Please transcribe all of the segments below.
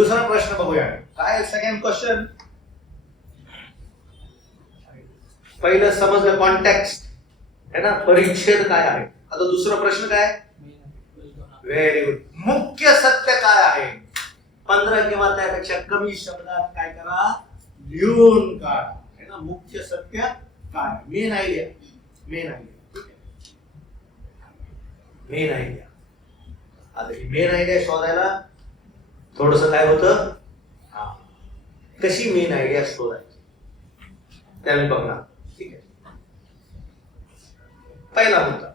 दुसरा प्रश्न बघूया. काय सेकंड क्वेश्चन. पहिलं समजलं कॉन्टेक्स्ट है ना, परिच्छेद काय आहे. आता दुसरा प्रश्न काय. Very good. मुख्य सत्य काय आहे. 15 किंवा त्यापेक्षा कमी शब्दात काय करा, लिहून काढा है ना. मुख्य सत्य काय. Main idea. Main idea. Main idea. आता ही मेन आयडिया शोधायला थोडस काय होतं, कशी मेन आयडिया शोधायची त्याला बघणार. ठीक आहे. पहिला मुद्दा,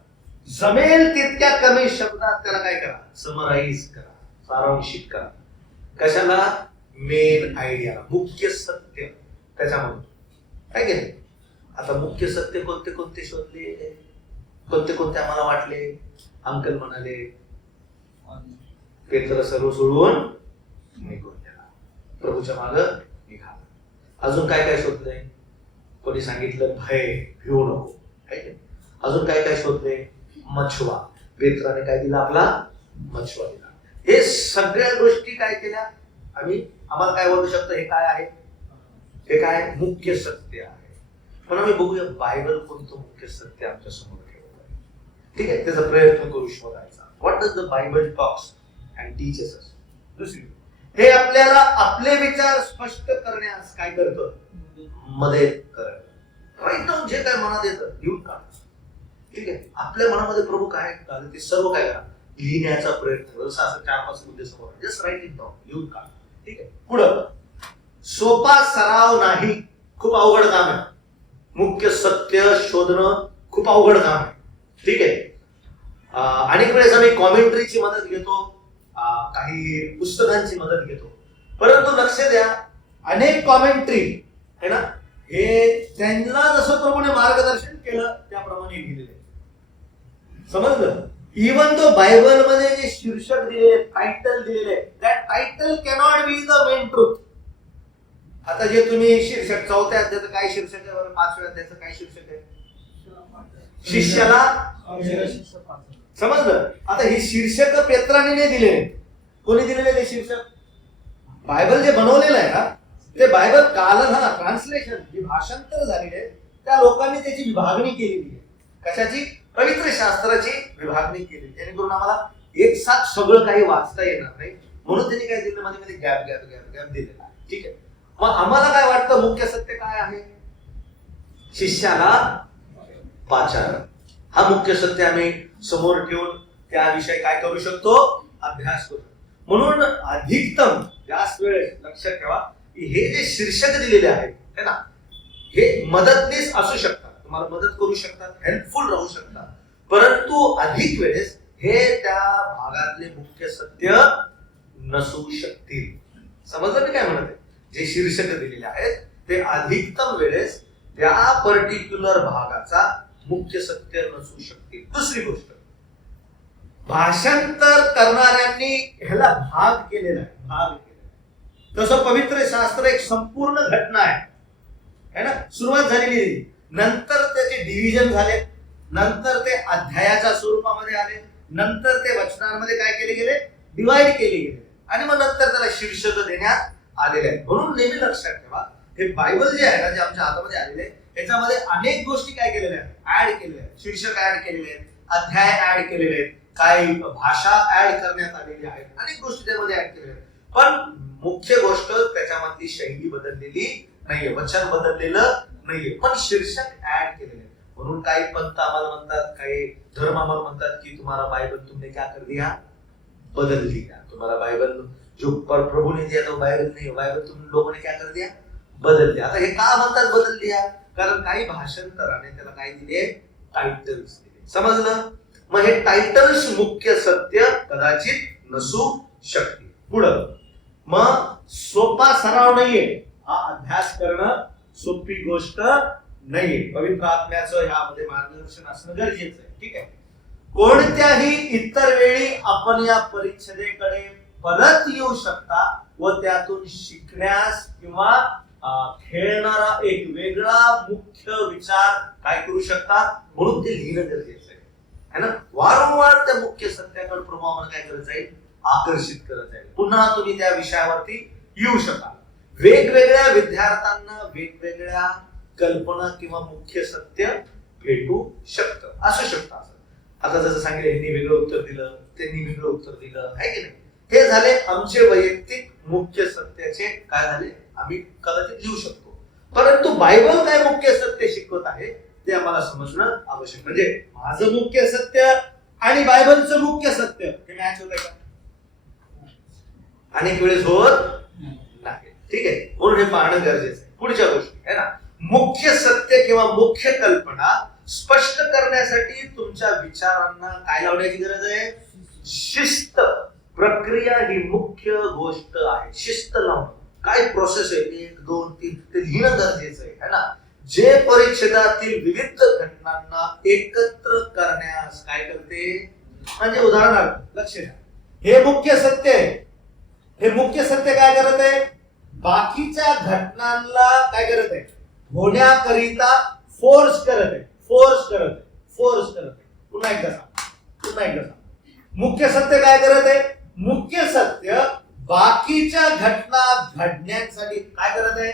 जमेल तितक्या कमी शब्दात त्याला काय करा, समराईज करा, सारांशित करा. कशाला. मेन आयडिया, मुख्य सत्य त्याच्यामध्ये काय केलं. आता मुख्य सत्य कोणते कोणते शोधले, कोणते कोणते आम्हाला वाटले. अंकल म्हणाले पेत्र सर्व सोडून निघून गेला, प्रभूच्या माग निघाला. अजून काय काय शोधलंय. कोणी सांगितलं भय, भिवू नको. अजून काय काय शोधले. मछवा, पेत्राने काय दिला, आपला मछवा दिला. हे सगळ्या गोष्टी काय केल्या आम्ही. आम्हाला काय वाटू शकतं, हे काय आहे, हे काय मुख्य सत्य आहे. पण आम्ही बघूया बायबल कोणतं मुख्य सत्य आमच्या समोर ठेवत आहे. ठीक आहे, त्याचा प्रयत्न करू शोधायचा. What does the Bible talks and teaches us. दुसरी, हे आपल्याला आपले विचार स्पष्ट करण्यास काय करतं, मदत करत. राईट डाऊन जे काय मनात येतं लिहून काढ. ठीक आहे. आपल्या मनामध्ये प्रभू काय घालते ते सर्व काय करा, लिहिण्याचा प्रयत्न. जसं असं 4-5 मुद्दे समोर, जस्ट राईट इट डाऊन, लिहून काढ. ठीक आहे. पुढं, सोपा सराव नाही, खूप अवघड काम आहे. मुख्य सत्य शोधणं खूप अवघड काम आहे. ठीक आहे. अनेक वेळेस आम्ही कॉमेंट्रीची मदत घेतो, काही पुस्तकांची मदत घेतो. परंतु लक्ष द्या, अनेक कॉमेंट्री है ना, हे त्यांना जसं प्रभूने मार्गदर्शन केलं त्याप्रमाणे लिहिलेले. समजलं. इवन तो बायबल मध्ये जे शीर्षक दिलेले, टायटल दिलेले, that title cannot be the main truth. आता जे तुम्ही शीर्षक 4थ्या अध्यायाचं काय शीर्षक आहे, 5व्या अध्यायाचं काय शीर्षक आहे, शिष्याला. समजलं. आता ही शीर्षक पेत्राने नाही दिलेले. कोणी दिलेले ते शीर्षक. बायबल जे बनवलेलं आहे ना, ते बायबल कालन हा ट्रान्सलेशन, जे भाषांतर झालेले त्या लोकांनी त्याची विभागणी केलेली आहे. कशाची, पवित्र शास्त्राची विभागणी केली, जेणेकरून आम्हाला एक साथ सगळं काही वाचता येणार नाही. म्हणून त्यांनी काय दिलं, मध्ये मध्ये गॅप गॅप गॅप गॅप दिलेला आहे. ठीक आहे. मग आम्हाला काय वाटतं मुख्य सत्य काय आहे, शिष्याला पाचारण. हा मुख्य सत्य आम्ही समोर ठेवून त्याविषयी काय करू शकतो, अभ्यास करू. म्हणून अधिकतम जास्त वेळेस लक्षात ठेवा, हे जे शीर्षक दिलेले आहेत है ना, हे मदतनीस असू शकतात, तुम्हाला मदत करू शकतात, हेल्पफुल राहू शकतात. परंतु अधिक वेळेस हे त्या भागातले मुख्य सत्य नसू शकतील. समजलं मी काय म्हणत आहे. जे शीर्षक दिलेले आहेत ते अधिकतम वेळेस त्या पर्टिक्युलर भागाचा मुख्य सत्य नसू शकतील. दुसरी गोष्ट, भाषांतर करणाऱ्यांनी ह्याला भाग केलेला आहे, भाग केलेला. तसं पवित्र शास्त्र एक संपूर्ण घटना आहे ना. सुरुवात झालेली, नंतर त्याचे डिव्हिजन झाले, नंतर ते अध्यायाच्या स्वरूपामध्ये आले, नंतर ते वचनांमध्ये काय केले गेले, डिवाइड केले गेले, आणि मग नंतर त्याला शीर्षक देण्यात आलेले आहेत. म्हणून नेहमी लक्षात ठेवा, हे बायबल जे आहे ना, जे आमच्या हातामध्ये आलेले आहे, याच्यामध्ये अनेक गोष्टी काय केलेल्या आहेत, ऍड केलेल्या आहेत. शीर्षक ऍड केलेले आहेत, अध्याय ऍड केलेले आहेत, काही भाषा ऍड करण्यात आलेली आहे, अनेक गोष्टी त्यामध्ये ऍड केलेल्या आहेत. पण मुख्य गोष्ट त्याच्यामधली शैली बदललेली नाहीये, वचन बदललेलं नाहीये, पण शीर्षक ऍड केलेले आहे. म्हणून काही पंत आम्हाला म्हणतात, काही धर्म आम्हाला म्हणतात की तुम्हाला बायबल तुमने क्या कर दिया, बदल दिया. तुम्हाला बायबल जो प्रभु ने दिया तो बायबल नहीं, बायबल तुम लोगों ने क्या कर दिया, बदल दिया. आता हे का म्हणतात बदल दिया, कारण काही भाषांतराने त्याला काय दिले, टायटल्स दिले. समजलं. मग हे टायटल्स मुख्य सत्य कदाचित नसू शकते. पुढं, मग सोपा सराव नाहीये, हा अभ्यास करणं सोपी गोष्ट नाहीये. पवित्र आत्म्याचं यामध्ये मार्गदर्शन असणं गरजेचं आहे. ठीक आहे. कोणत्याही इतर वेळी आपण या परिच्छेदेकडे परत येऊ शकता व त्यातून शिकण्यास किंवा खेळणारा एक वेगळा मुख्य विचार काय करू शकता. म्हणून ते लिहिणं गरजेचं आहे ना. वारंवार त्या मुख्य सत्याकडे प्रभू आम्हाला काय करत जाईल, आकर्षित करत जाईल. पुन्हा तुम्ही त्या विषयावरती येऊ शकाल. वेगवेगळ्या विद्यार्थ्यांना वेगवेगळ्या कल्पना किंवा मुख्य सत्य भेटू शकतं, असू शकतं. आता जसं सांगितलं, यांनी वेगळं उत्तर दिलं, त्यांनी वेगळं उत्तर दिलं, आहे की नाही. हे झाले आमचे वैयक्तिक मुख्य सत्याचे काय झाले, आम्ही कदाचित लिहू शकतो. परंतु बायबल काय मुख्य सत्य शिकवत आहे ते आम्हाला समजणं आवश्यक. म्हणजे माझं मुख्य सत्य आणि बायबलचं मुख्य सत्य हे मॅच होत का? अनेक वेळेस होत नाही. ठीक आहे, म्हणून हे पाहणं गरजेचं आहे. पुढच्या गोष्टी आहे ना, मुख्य सत्य किंवा मुख्य कल्पना स्पष्ट करण्यासाठी तुमच्या विचारांना काय लावण्याची गरज आहे? शिस्त. प्रक्रिया ही मुख्य गोष्ट आहे. शिस्त लावणं, काय प्रोसेस आहे, 1 2 3 ते लिहिणं गरजेचं आहे ना. जे परिच्छेदातील विविध घटनांना एकत्र करण्यास काय करते, म्हणजे उदाहरणार्थ लक्ष द्या, हे मुख्य सत्य आहे. हे मुख्य सत्य काय करत आहे? बाकीच्या घटनांना काय करत आहे? होण्याकरिता फोर्स करत आहे. फोर्स करत आहे. फोर्स करत आहे. पुन्हा एकदा सांग. मुख्य सत्य काय करत आहे? मुख्य सत्य बाकीच्या घटना घडण्यासाठी काय करत आहे?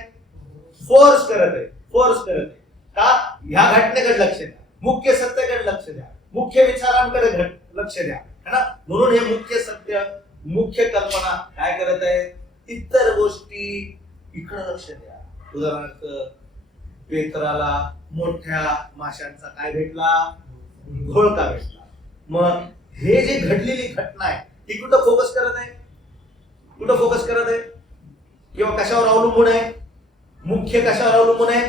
फोर्स करत आहे. फोर्स करत आहे. का? ह्या घटनेकडे लक्ष द्या, मुख्य सत्याकडे लक्ष द्या, मुख्य विचारांकडे लक्ष द्या, है ना. म्हणून हे मुख्य सत्य, मुख्य कल्पना काय करत आहे? इतर गोष्टी इकडे लक्ष द्या. उदाहरणार्थ, पेत्राला मोठ्या माशांचा काय भेटला? घोळका भेटला. मग हे जे घडलेली घटना आहे ती कुठं फोकस करत आहे? कुठं फोकस करत आहे? किंवा कशावर अवलंबून आहे? मुख्य कशावर अवलंबून आहे?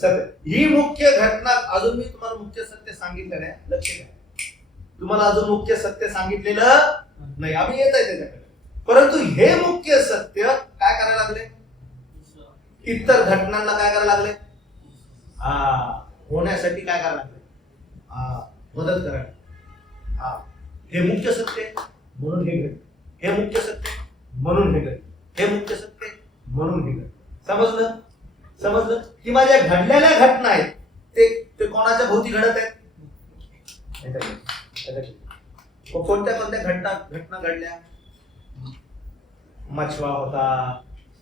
सत्य. ही मुख्य घटना. अजून मी तुम्हाला मुख्य सत्य सांगितलं नाही, लक्ष द्या. तुम्हाला अजून मुख्य सत्य सांगितलेलं नाही, आम्ही येत आहे त्याच्याकडे. परंतु हे मुख्य सत्य काय करायला लागले? इतर घटनांना काय करायला लागले? होण्यासाठी काय करायला लागले? मदत करायला. हे मुख्य सत्य म्हणून हे घडले. हे मुख्य सत्य म्हणून हे घडले. हे मुख्य सत्य म्हणून हे घडले. समजलं? समजलं की माझ्या घडलेल्या घटना आहेत ते कोणाच्या भोवती घडत आहेत? कोणत्या कोणत्या घटना घडल्या? मछवा होता,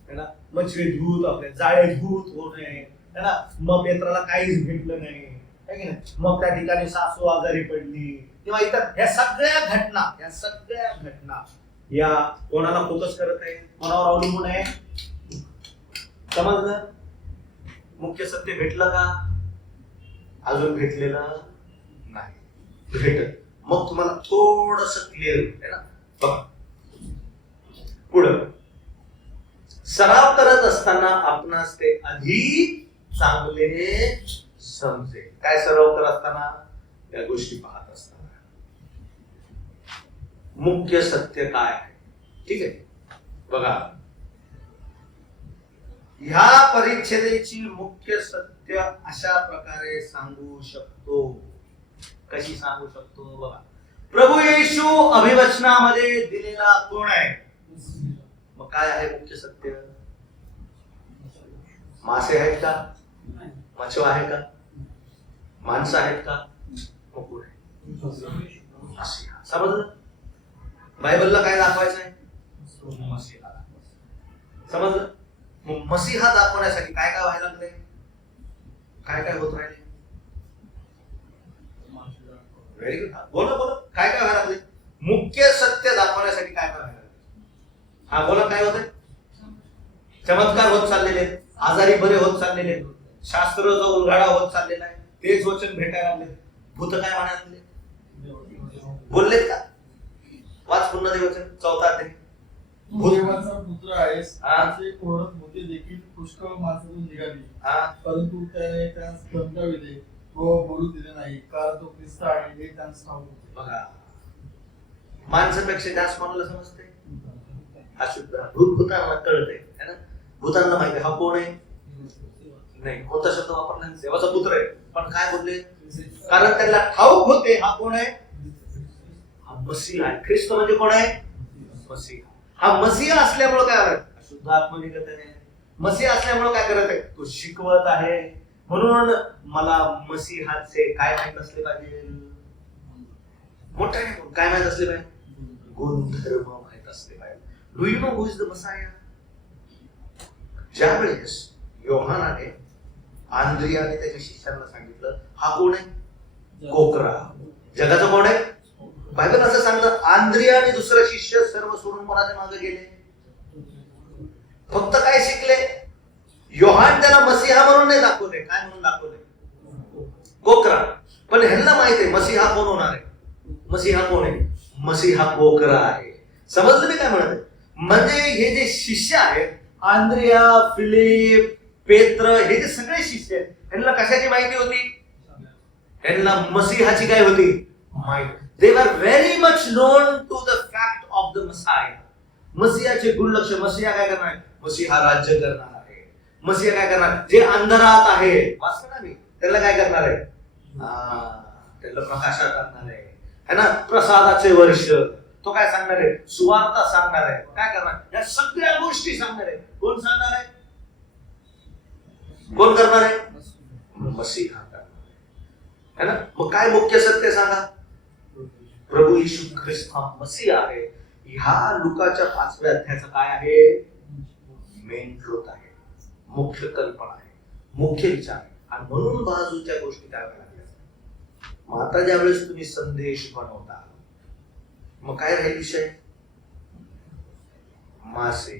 है ना. मछवे धूत, आपले जाळे धूत होणे, है ना. मग पेत्राला काहीच भेटलं नाही, है की नाही. मग त्या ठिकाणी सासू आजारी पडली, किंवा इतर ह्या सगळ्या घटना या कोणाला फोकस करत आहे? कोणावर अवलंबून आहे? समजलं? मुख्य सत्य भेटलं का? अजून भेटलेलं नाही. भेटत मग तुम्हाला थोडस क्लिअर आहे ना. बघा पुढं, सराव करत असताना आपणास ते अधिक चांगले समजेल. काय सराव करत असताना? या गोष्टी पाहत असताना. मुख्य सत्य काय आहे? ठीक आहे, बघा ह्या परिच्छेदेची मुख्य सत्य अशा प्रकारे सांगू शकतो. कशी सांगू शकतो? बघा, प्रभू येशू अभिवचनामध्ये दिलेला कोण आहे? मग काय आहे मुख्य सत्य? मासे आहेत का? मछवा आहे का? माणसं आहेत का? मग कोण आहे? समजलं? बायबलला काय दाखवायचं आहे? मसीहा. समजलं? मग मसीहा दाखवण्यासाठी काय काय व्हायला लागले? काय काय होत राहिले? Very good. बोला बोला, काय काय व्हायला लागले? मुख्य सत्य दाखवण्यासाठी काय काय व्हायला लागले? हा बोला, काय होत? चमत्कार होत चाललेले, आजारी बरे होत चाललेले, शास्त्राचा उलगडा होत चाललेला आहे, तेच वचन भेटायला लागले. भूत काय म्हणायला लागले? बोललेत का? वाच पुन्हा ते वचन, 4 अध्याय. देवाचा पुत्र आहेस असे ओळख होते देखील पुष्कळ माणसातून निघाली, परंतु त्याने त्यास धमकाविले व बोलू दिले नाही, कारण तो ख्रिस्त आहे हे त्यांस ठाऊक होते. बघा, माणसापेक्षा जास्त कोणाला समजते? अशुद्ध. भूतांना कळत आहे ना. भूतांना माहिती हा कोण आहे? नाही, कोणता शब्द वापरला? देवाचा पुत्र आहे. पण काय बोलले? कारण त्यांना ठाऊक होते हा कोण आहे? हा मसीहा आहे. ख्रिस्त म्हणजे कोण आहे? मसीहा. हा मसीहा असल्यामुळे काय होत? शुद्ध आत्मा निघत आहे. मसीहा असल्यामुळे काय करत आहे? तो शिकवत आहे. म्हणून मला मसीहाचे काय माहित असले पाहिजे? मोठ्याने काय माहित असले पाहिजे? गुणधर्म माहित असले पाहिजे. Do you know who is the Messiah? ज्यावेळेस योहानाने आंद्रियाने त्याच्या शिष्यांना सांगितलं हा कोण आहे? कोकरा. जगाचा कोण आहे? बायबल असं सांगतं आंद्रिया आणि दुसरा शिष्य सर्व सोडून कोणाच्या मागे गेले? फक्त काय शिकले? योहान त्याला मसीहा म्हणून नाही दाखवले. काय म्हणून दाखवले? कोकरा. पण ह्यांना माहित आहे मसीहा कोण होणार आहे. मसीहा कोण आहे? मसीहा कोकरा आहे. समजलं मी काय म्हणत आहे? म्हणजे हे जे शिष्य आहेत आंद्रिया, फिलिप, पेत्र, हे जे सगळे शिष्य आहेत ह्यांना कशाची माहिती होती? ह्यांना मसीहाची काय होती? माहिती. They were very much known to the fact of the Messiah. मसीहाचे गुणलक्ष. मसीहा काय करणार? मसीहा राज्य करणार आहे. मसीहा काय करणार? जे अंधारात आहे वाचलं ना मी, त्याला काय करणार आहे? त्याला प्रकाशात आणणार आहे, है ना? प्रसादाचे वर्ष. तो काय सांगणार आहे? सुवार्ता सांगणार आहे. काय करणार? या सगळ्या गोष्टी सांगणार आहे. कोण सांगणार आहे? कोण करणार आहे? मसीहा करणार आहे ना? मग काय मुख्य सत्य सांगा? प्रभू येशू ख्रिस्त हा मसीहा आहे. ह्या लुकाच्या 5व्या अध्यायाचा काय आहे? मेन ट्रुथ आहे, मुख्य कल्पना आहे, मुख्य विचार आहे. आणि म्हणून बाजूच्या गोष्टी काय लागल्या. मग आता ज्यावेळेस तुम्ही संदेश बनवता मग काय राहील विषय? मासे.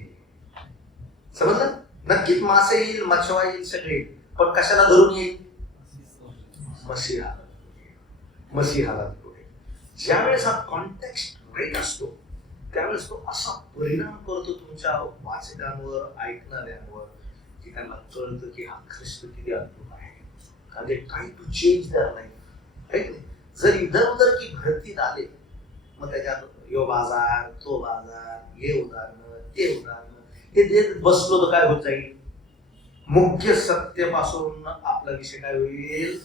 समजलं? नक्कीच मासे येईल, मछवा येईल, सगळे. पण कशाला धरून येईल? मसीहा. मसीहाला. ज्यावेळेस हा कॉन्टेक्स्ट राईट असतो त्यावेळेस तो असा परिणाम करतो तुमच्या वाचकांवर, ऐकणाऱ्यांवर, की त्यांना कळतं की हा ख्रिस्त किती अद्भुत आहे. कारण ते try to change their life. जर इधर उधर की भरतीत आले मग त्याच्यात यो बाजार, तो बाजार, हे उदाहरण, ते उदाहरण, हे देत बसलो तर काय होत जाईल? मुख्य सत्यापासून आपला विषय काय होईल?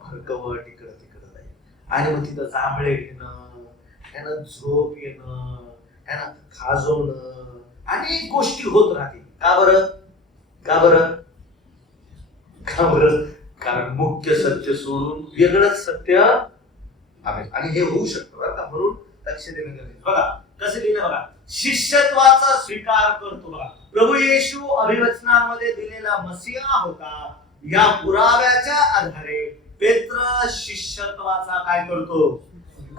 भरकवट इकडं तिकडं जाईल. आणि मग तिथं जांभळे घेणं, त्यांना झोप येणं, त्यांना खाजवणं, अनेक गोष्टी होत राहतील. का बरं? का बरं? का बरं? कारण मुख्य सत्य सोडून वेगळंच सत्य आहे. आणि हे होऊ शकतं बरं का? म्हणून लक्ष देणं गरजेचं. बघा कसं लिहिलं बघा. शिष्यत्वाचा स्वीकार करतो. बघा प्रभू येशू अभिवचनांमध्ये दिलेला मसीहा होता. या पुराव्याच्या आधारे पेत्र शिष्यत्वाचा काय करतो?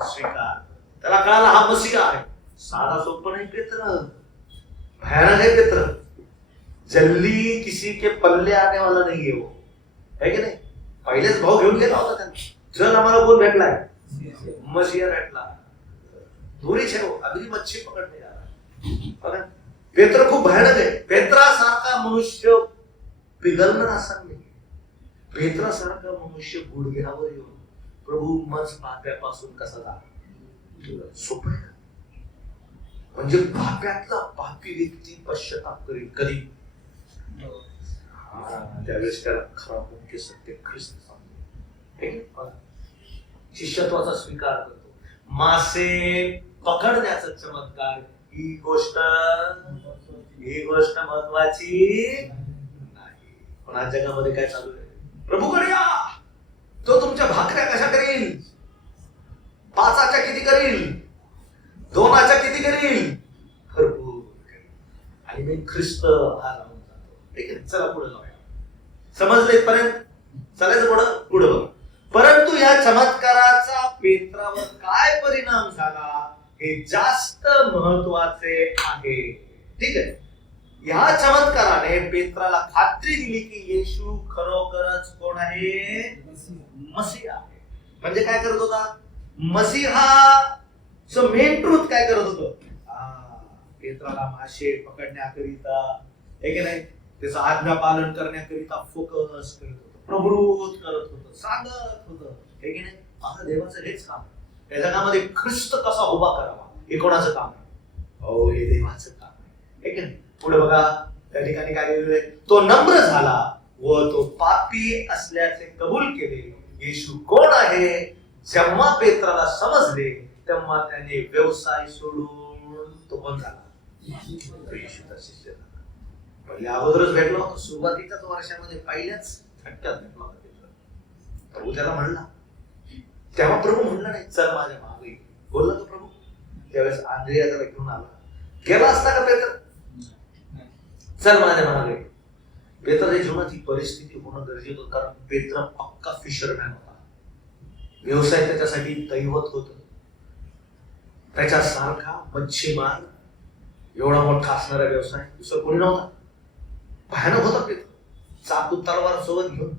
स्वीकार. त्याला कळाला हा मसीहा आहे. साधा सोपं नाही पेत्र, भयानक आहे पेत्र. जल्दी किसी के पल्ले आने वाला नहीं है वो, है की नाही? पहिलेच भाव घेऊन गेला होता त्यांना. चल आम्हाला कोण भेटलाय? मसीहा भेटला. दोरीच आहे, अगदी मच्छी पकडणे बघा. पेत्र खूप भयानक आहे. पेत्रासारखा मनुष्य पिघलणं आसान नाही. पेत्रासारखा मनुष्य गुडघ्यावर येऊन प्रभू मज पाप्यापासून कसा झाला? सोपं आहे. म्हणजे पाप्यातला पापी व्यक्ती पश्चाताप करेल कधी? त्यावेळेस त्याला खरा मुख्य सत्य ख्रिस्त सांगतो. शिष्यत्वाचा स्वीकार करतो. मासे पकडण्याचा चमत्कार ही गोष्ट महत्वाची नाही. पण आज जगामध्ये काय चालू आहे? प्रभूकडे या, तो तुमच्या भाकऱ्या कशा करील? 5 किती करील? 2 किती करील? भरपूर करील. आणि मी ख्रिस्त हा राहून जातो. चला पुढे जाऊया. समजलं इथपर्यंत? चालायचं पुढे बघा. परंतु या चमत्काराचा पेत्रावर काय परिणाम झाला हे जास्त महत्वाचे आहे. ठीक आहे. या चमत्काराने पेत्राला खात्री दिली की येशू खरोखरच कोण आहे? मसीहा आहे. म्हणजे काय करत होता? मसीहाचं मेन ट्रूथ काय करत होतं? पेत्राला मासे पकडण्याकरिता, हे की नाही, त्याचं आज्ञा पालन करण्याकरिता फोकस करत होतं, प्रवृत्त करत होतं, सांगत होतं, हे की नाही. आता देवाचं हेच काम आहे. त्या जगामध्ये ख्रिस्त कसा उभा करावा हे कोणाचं काम आहे? हो, हे देवाचं काम आहे, हे की नाही. पुढे बघा त्या ठिकाणी काय लिहिलेलं आहे? तो नम्र झाला व तो पापी असल्याचे कबूल केले. येशू कोण आहे जेव्हा पेत्राला समजले तेव्हा त्याने व्यवसाय सोडून तो पण झाला येशूचा शिष्य झाला. पहिले अगोदरच भेटलो होतो, सुरुवातीच्याच वर्षामध्ये पहिल्याच झटक्यात भेटलो होता पेत्र. प्रभू त्याला म्हणला, तेव्हा प्रभू म्हणला नाही चल माझ्या मागे, बोलला तो प्रभू. त्यावेळेस आंद्रिया त्याला घेऊन आला गेला असता का पेत्र? चल माझ्या मागे. पेत्राच्या जीवनात ही परिस्थिती होणं गरजेचं होतं, कारण पेत्र पक्का फिशरमॅन होता. व्यवसाय त्याच्यासाठी दैवत होत. त्याच्यासारखा मच्छीमार एवढा मोठा असणारा व्यवसाय दुसरं कोणी नव्हता. भयानक होता पेत्र. चाकू तलवार सोबत घेऊन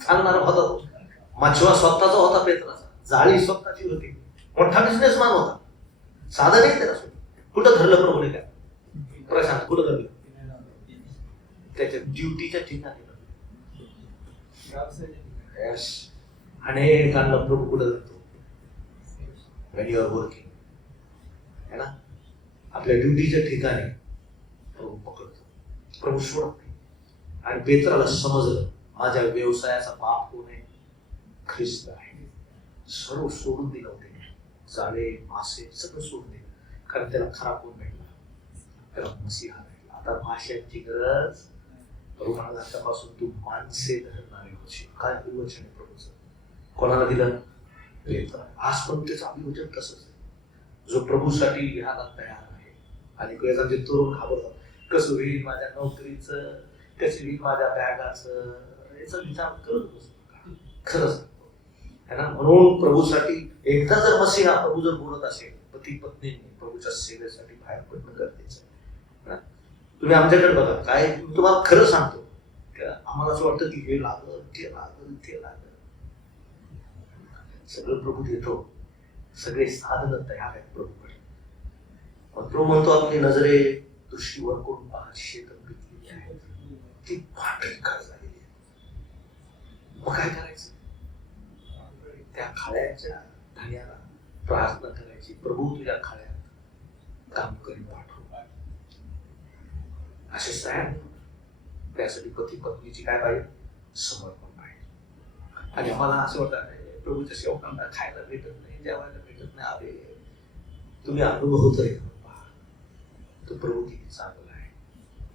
चालणारा होता तो. मच्छीमार स्वतःचा होता पेत्राचा, जाळी स्वतःची होती, मोठा बिझनेसमॅन होता. साधं नाही त्याला. कुठं धरलं प्रभूने काय? प्रशांत कुठं धरलं? त्याच्या ड्युटीच्या ठिकाणी. अनेकांना प्रभू कुठं धरतो? when you are working, है ना, आपल्या ड्युटीच्या ठिकाणी प्रभू पकडतो. प्रभू सोडत नाही. आणि पेत्राला समजलं माझ्या व्यवसायाचा बाप कोण आहे? ख्रिस्त आहे. सर्व सोडून दिलं होते, जाळे मासे सगळं सोडून दिलं, कारण त्याला खरा कोण भेटला? त्याला मसीहा भेटला. आता माशांची गरज. प्रभू म्हणाला आतापासून तू माणसे धरणारे होशील. काय अभिवचन आहे प्रभूचं? कोणाला दिलं? पेत्र. आज पण त्याचं अभिवचन तसंच आहे. जो प्रभूसाठी लिहायला तयार आहे. आणि जे तरुण घाबरतात, कसं होईल माझ्या नोकरीचं, कसं होईल माझ्या बॅगाचं, याचा विचार करत बसतो. खरंच है ना. म्हणून प्रभूसाठी एकदा जर मसीहा प्रभू जर बोलत असेल, पती पत्नींनी प्रभूच्या सेवेसाठी बाहेर पडणं गरजेचं आहे. तुम्ही आमच्याकडे बघा, काय तुम्हाला खरं सांगतो, आम्हाला असं वाटतं की हे लागलं, ते लागलं, ते लागलं. सगळं प्रभू देतो. सगळे साधन तयार आहेत प्रभूकडे. प्रभू म्हणतो आपली नजरे दृष्टीवर करून पहा, शेत पिकलेली आहे, ती भाटकार झालेली आहे. मग काय करायचं? त्या खाळ्याच्या धान्याला प्रार्थना करायची, प्रभू तुझ्या खाळ्यात काम करीत पाठव. असे तयार. त्यासाठी पती पत्नीची काय पाहिजे? समर्पण पाहिजे. आणि आम्हाला असं वाटतं प्रभूच्या सेवकांना खायला भेटत नाही, जेवायला भेटत नाही. अरे तुम्ही अनुभव तरी पहा, तो प्रभू किती चांगला आहे.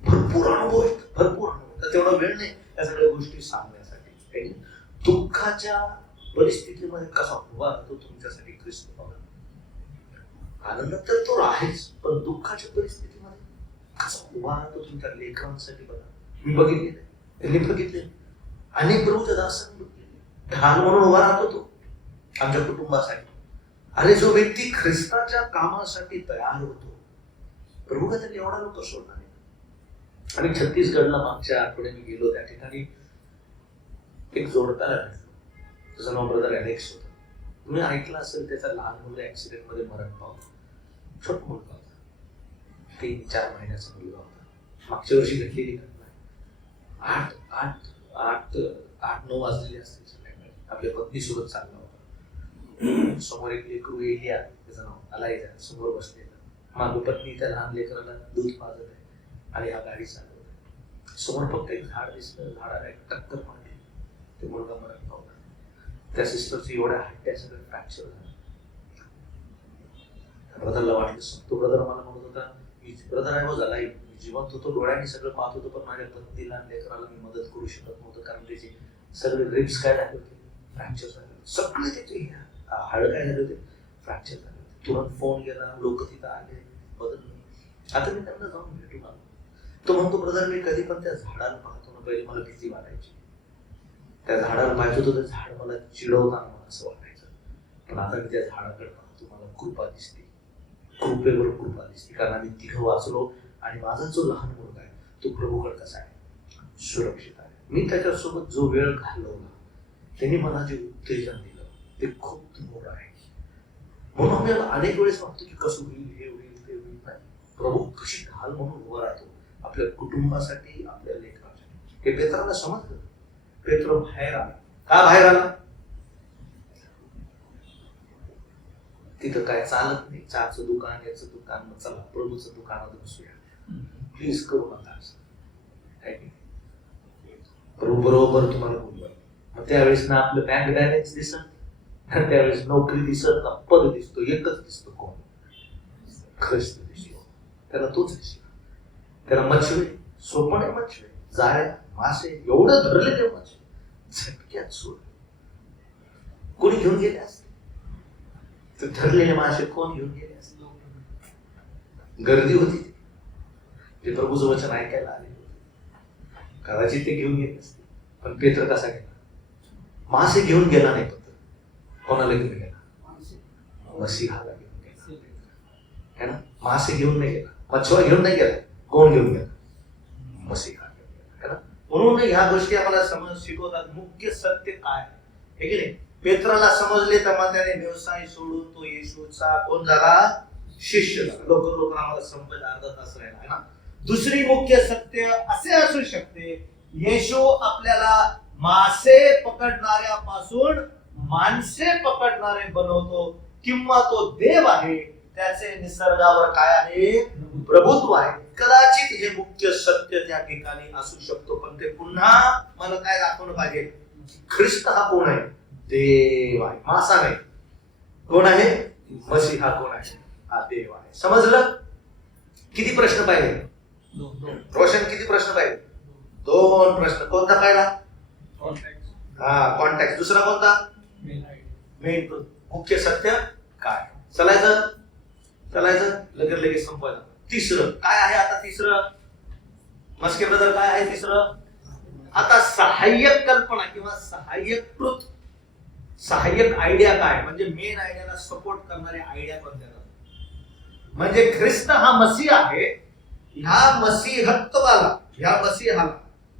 भरपूर अनुभव आहेत, भरपूर अनुभव. तेवढा वेळ नाही त्या सगळ्या गोष्टी सांगण्यासाठी. दुःखाच्या परिस्थितीमध्ये कसा उभा राहतो तुमच्यासाठी ख्रिस्त बघा. आनंद तर तो आहेच, पण दुःखाच्या परिस्थितीमध्ये कसा उभा राहतो तुमच्या लेकरांसाठी बघा. मी बघितले, त्यांनी बघितले, अनेक प्रभूच्या दासांनी बघितले. ढाल म्हणून उभा राहतो तो आमच्या कुटुंबासाठी. आणि जो व्यक्ती ख्रिस्ताच्या कामासाठी तयार होतो, प्रभू का त्यांनी एवढा लोक सोडणार नाही. आणि छत्तीसगडला मागच्या आठवड्यात मी गेलो, त्या ठिकाणी एक जोडप्याला भेटलो. त्याचं नाव ब्रदर अलेक्स होतं. तुम्ही ऐकलं असेल, त्याचा लहान मुलगा ऍक्सिडेंट मध्ये मरण पावला. छोट मुलगा होता, 3-4 महिन्याचा मुलगा होता. मागच्या वर्षी घडलेली घटना. 8-9 वाजलेली असतील संध्याकाळी. आपल्या पत्नीसोबत चालला होता. समोर एक लेकरू एलिया, त्याचं नाव अलायजा, समोर बसलेला. मागं पत्नी त्या लहान लेकराला दूध पाजत आहे आणि हा गाडी चालवत आहे. समोर फक्त एक झाड दिसलं, झाडाला एक टक्कर मारली, ते मुलगा मरण पावला. त्या सिस्टरची एवढ्या हट्ट्या सगळं फ्रॅक्चर झालं. ब्रदरला वाटलं, तो ब्रदर मला म्हणत होता, ब्रदर आहे झाला, मी जिवंत होतो, डोळ्यांनी सगळं पाहत होतो, पण माझ्या पत्नीला आणि लेकराला मी मदत करू शकत नव्हतं, कारण त्याचे सगळे रिब्स काय झाले होते? फ्रॅक्चर झाले होते. सगळे त्याचे हाड काय झाले होते? फ्रॅक्चर झाले होते. तुरंत फोन गेला, लोक तिथं आले, बदलले. आता मी त्यांना जाऊन भेटून आलो. तो म्हणतो, ब्रदर मी कधी पण त्या झाडाला पाहतो ना, पहिले मला भीती वाटायची. त्या झाडाला पाहिजे होतं, ते झाड मला चिडवताना मला असं वाटायचं. पण आता मी त्या झाडाकडे पाहतो, मला कृपा दिसते, कृपेवर कृपा दिसते. कारण आम्ही तिघं वाचलो आणि माझा जो लहान मुलगा आहे तो प्रभूकडे कसा आहे? सुरक्षित आहे. मी त्याच्यासोबत जो वेळ घालवला, त्यांनी मला जे उत्तेजन दिलं ते खूप मोठं आहे. म्हणून आपल्याला अनेक वेळेस वाटतं की कसं होईल, हे होईल, ते होईल. नाही, प्रभू कशी ढाल म्हणून उभा राहतो आपल्या कुटुंबासाठी, आपल्या लेकरांसाठी. हे पेत्राला समजलं. पेत्र बाहेर आला. का बाहेर आला? तिथं काय चालत नाही, चहाचं दुकान, याचं दुकान, मग चला प्रभूचं दुकानात बसूया, प्लीज करू नका असं. प्रभू बरोबर तुम्हाला बोलवा. मग त्यावेळेस ना आपलं बँक बॅलन्स दिसत, त्यावेळेस नोकरी दिसत ना, पद दिसतो, एकच दिसतो, कोण? ख्रिस्त दिसतो. त्याला तोच दिसला. त्याला मच्छी, सोपणे मच्छी, जाळ्या, मासे एवढं धरले, ते मासे झटक्यात सोड. कोणी घेऊन गेले असते? धरलेले मासे कोण घेऊन गेले असते? गर्दी होती, ते प्रभूचं वचन ऐकायला आले होते. कदाचित ते घेऊन गेले असते, पण पेत्र कसा गेला? मासे घेऊन गेला नाही. पत्र कोणाला घेऊन गेला? मसीहाला घेऊन गेला, है ना. मासे घेऊन नाही गेला, मच्छवा घेऊन नाही गेला. कोण घेऊन गेला? मसीहा घेऊन गेला, है ना. म्हणून ह्या गोष्टी आम्हाला समज शिकवतात. मुख्य सत्य काय आहे की नाही. पेत्राला समजले तेव्हा त्याने व्यवसाय सोडून तो येशूचा कोण झाला? शिष्य झाला. लवकर आम्हाला संपत अर्धा तास राहिला, है ना. दुसरी मुख्य सत्य असे असू शकते, येशू आपल्याला मासे पकडणाऱ्यापासून माणसे पकडणारे बनवतो, किंवा तो देव आहे, त्याचे निसर्गावर काय आहे? प्रभुत्व आहे. कदाचित हे मुख्य सत्य त्या ठिकाणी असू शकतो, पण ते पुन्हा मला काय दाखवलं पाहिजे? ख्रिस्त हा कोण आहे? देव आहे, मासा नाही. कोण आहे? मसीहा कोण आहे? हा देव आहे. समजलं? किती प्रश्न पाहिजे? रोशन, किती प्रश्न पाहिजे? 2 प्रश्न. कोणता पहिला? कॉन्टॅक्ट. दुसरा कोणता? Main truth. मुख्य सत्य काय? चलायचं लगेच संपवायचं. तिसरं काय आहे? आता तिसरं मस्के ब्रदर काय आहे तिसरं? आता सहाय्यक कल्पना किंवा सहाय्यक ट्रूथ, सहाय्यक आयडिया काय? म्हणजे मेन आयडियाला सपोर्ट करणारे आयडिया कोणत्या? म्हणजे ख्रिस्त हा मसीह आहे, ह्या मसीहाला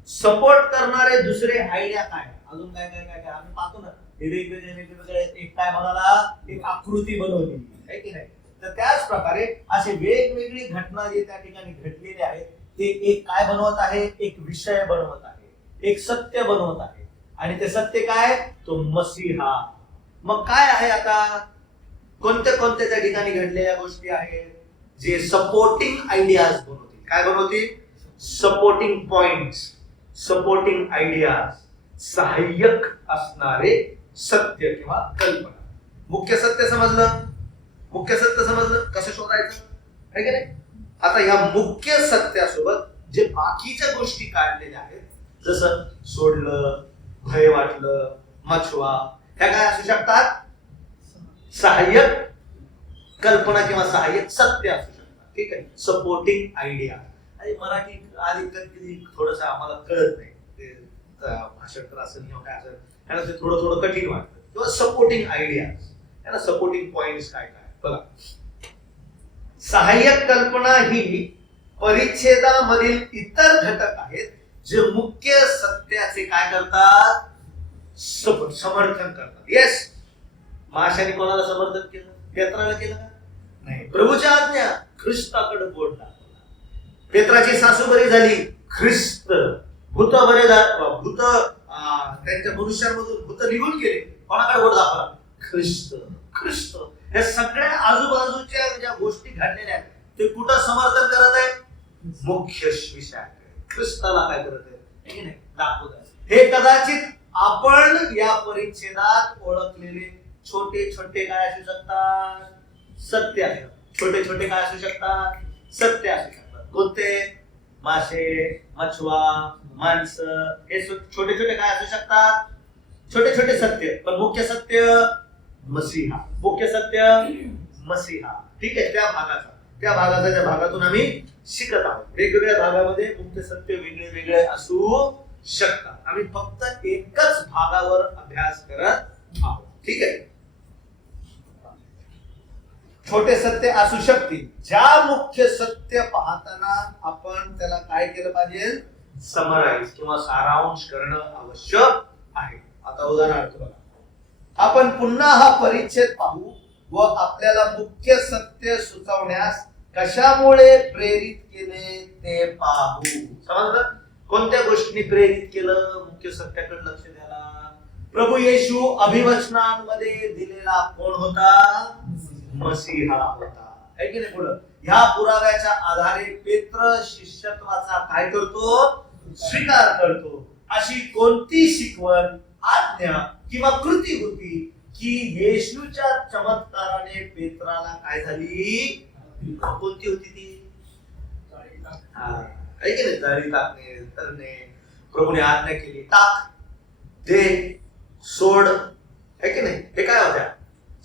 सपोर्ट करणारे दुसरे आयडिया काय? अजून काय काय काय काय आम्ही पाहतो ना, वेगवेगळे एक काय म्हणाला, एक आकृती बनवली आहे की नाही. तर त्याच प्रकारे असे वेगवेगळी घटना जे त्या ठिकाणी घडलेले आहेत, ते एक काय बनवत आहे? एक विषय बनवत आहे, एक सत्य बनवत आहे. आणि ते सत्य काय? तो मसीहा. मग काय आहे आता? कोणत्या त्या ठिकाणी घडलेल्या गोष्टी आहेत जे सपोर्टिंग आयडियाज बनवतील? काय बनवतील? सपोर्टिंग पॉइंट्स, सपोर्टिंग आयडियाज, सहाय्यक असणारे सत्य किंवा कल्पना. मुख्य सत्य समजलं? मुख्य सत्य समजलं कसं शोधायचं आहे की नाही. आता ह्या मुख्य सत्यासोबत जे बाकीच्या गोष्टी काढलेल्या आहेत, जसं सोडलं, भय वाटलं, मछवा, ह्या काय असू शकतात? सहाय्यक कल्पना किंवा सहाय्यक सत्य असू शकतात. ठीक आहे. Supporting idea. आणि मराठी आधी कधी थोडस आम्हाला कळत नाही, ते भाषांतर असेल किंवा काय असेल, त्याला ते थोडं कठीण वाटतं. किंवा सपोर्टिंग आयडिया, त्याला सपोर्टिंग पॉइंट्स काय काय बघा. सहाय्यक कल्पना ही परिच्छेदामधील इतर घटक आहेत जे मुख्य सत्याचे काय करतात? समर्थन करतात. येस, माशाने कोणाला समर्थन केलं? पेत्राला केलं का? नाही. प्रभूच्या आज्ञा, ख्रिस्ताकडे बोट दाखवला. पेत्राची सासू बरी झाली, ख्रिस्त. भूत बरे भूत त्यांच्या मनुष्यांमधून भूत निघून गेले, कोणाकडे बोट दाखवला? ख्रिस्त. या सगळ्या आजूबाजूच्या ज्या गोष्टी घडलेल्या आहेत, ते कुठं समर्थन करत आहे? मुख्य विषयाकडे, ख्रिस्ताला काय करत आहे? दाखवत आहे. हे कदाचित आपण या परिच्छेदात ओळखलेले छोटे छोटे काय असू शकतात? सत्य आहे. छोटे काय असू शकतात? सत्य असू शकतात. कोणते? मासे, मछवा, माणसं, हे छोटे काय असू शकतात? छोटे सत्य. पण मुख्य सत्य मसीहा. मुख्य सत्य मसीहा. ठीक आहे. त्या भागातून आम्ही शिकत आहोत. वेगवेगळ्या भागामध्ये मुख्य सत्य वेगळे असू शकतात. आम्ही फक्त एकच भागावर अभ्यास करत आहोत. ठीक आहे. छोटे सत्य असू शकतील. ज्या मुख्य सत्य पाहताना आपण त्याला काय केलं पाहिजे? समराईज किंवा सारांश करणं आवश्यक आहे. आता उदाहरणार्थ बघा, आपण पुन्हा हा परिच्छेद पाहू व आपल्याला मुख्य सत्य सुचवण्यास कशामुळे प्रेरित केले ते पाहू. समजलं? कोणत्या गोष्टीने प्रेरित केलं मुख्य सत्याकडे लक्ष द्यायला? प्रभू येशू अभिवचनांमध्ये दिलेला कोण होता? मसीहा होता. है की नाही? पुढं ह्या पुराव्याच्या आधारे पेत्र शिष्यत्वाचा काय करतो? स्वीकार करतो. अशी कोणती शिकवण, आज्ञा किंवा कृती होती की येशूच्या चमत्काराने पेत्राला काय झाली? कोणती होती ती? है की नाही? जाळी टाकणे, तरणे. प्रभूने आज्ञा केली, टाक, दे, सोड. है की नाही? हे काय होत्या?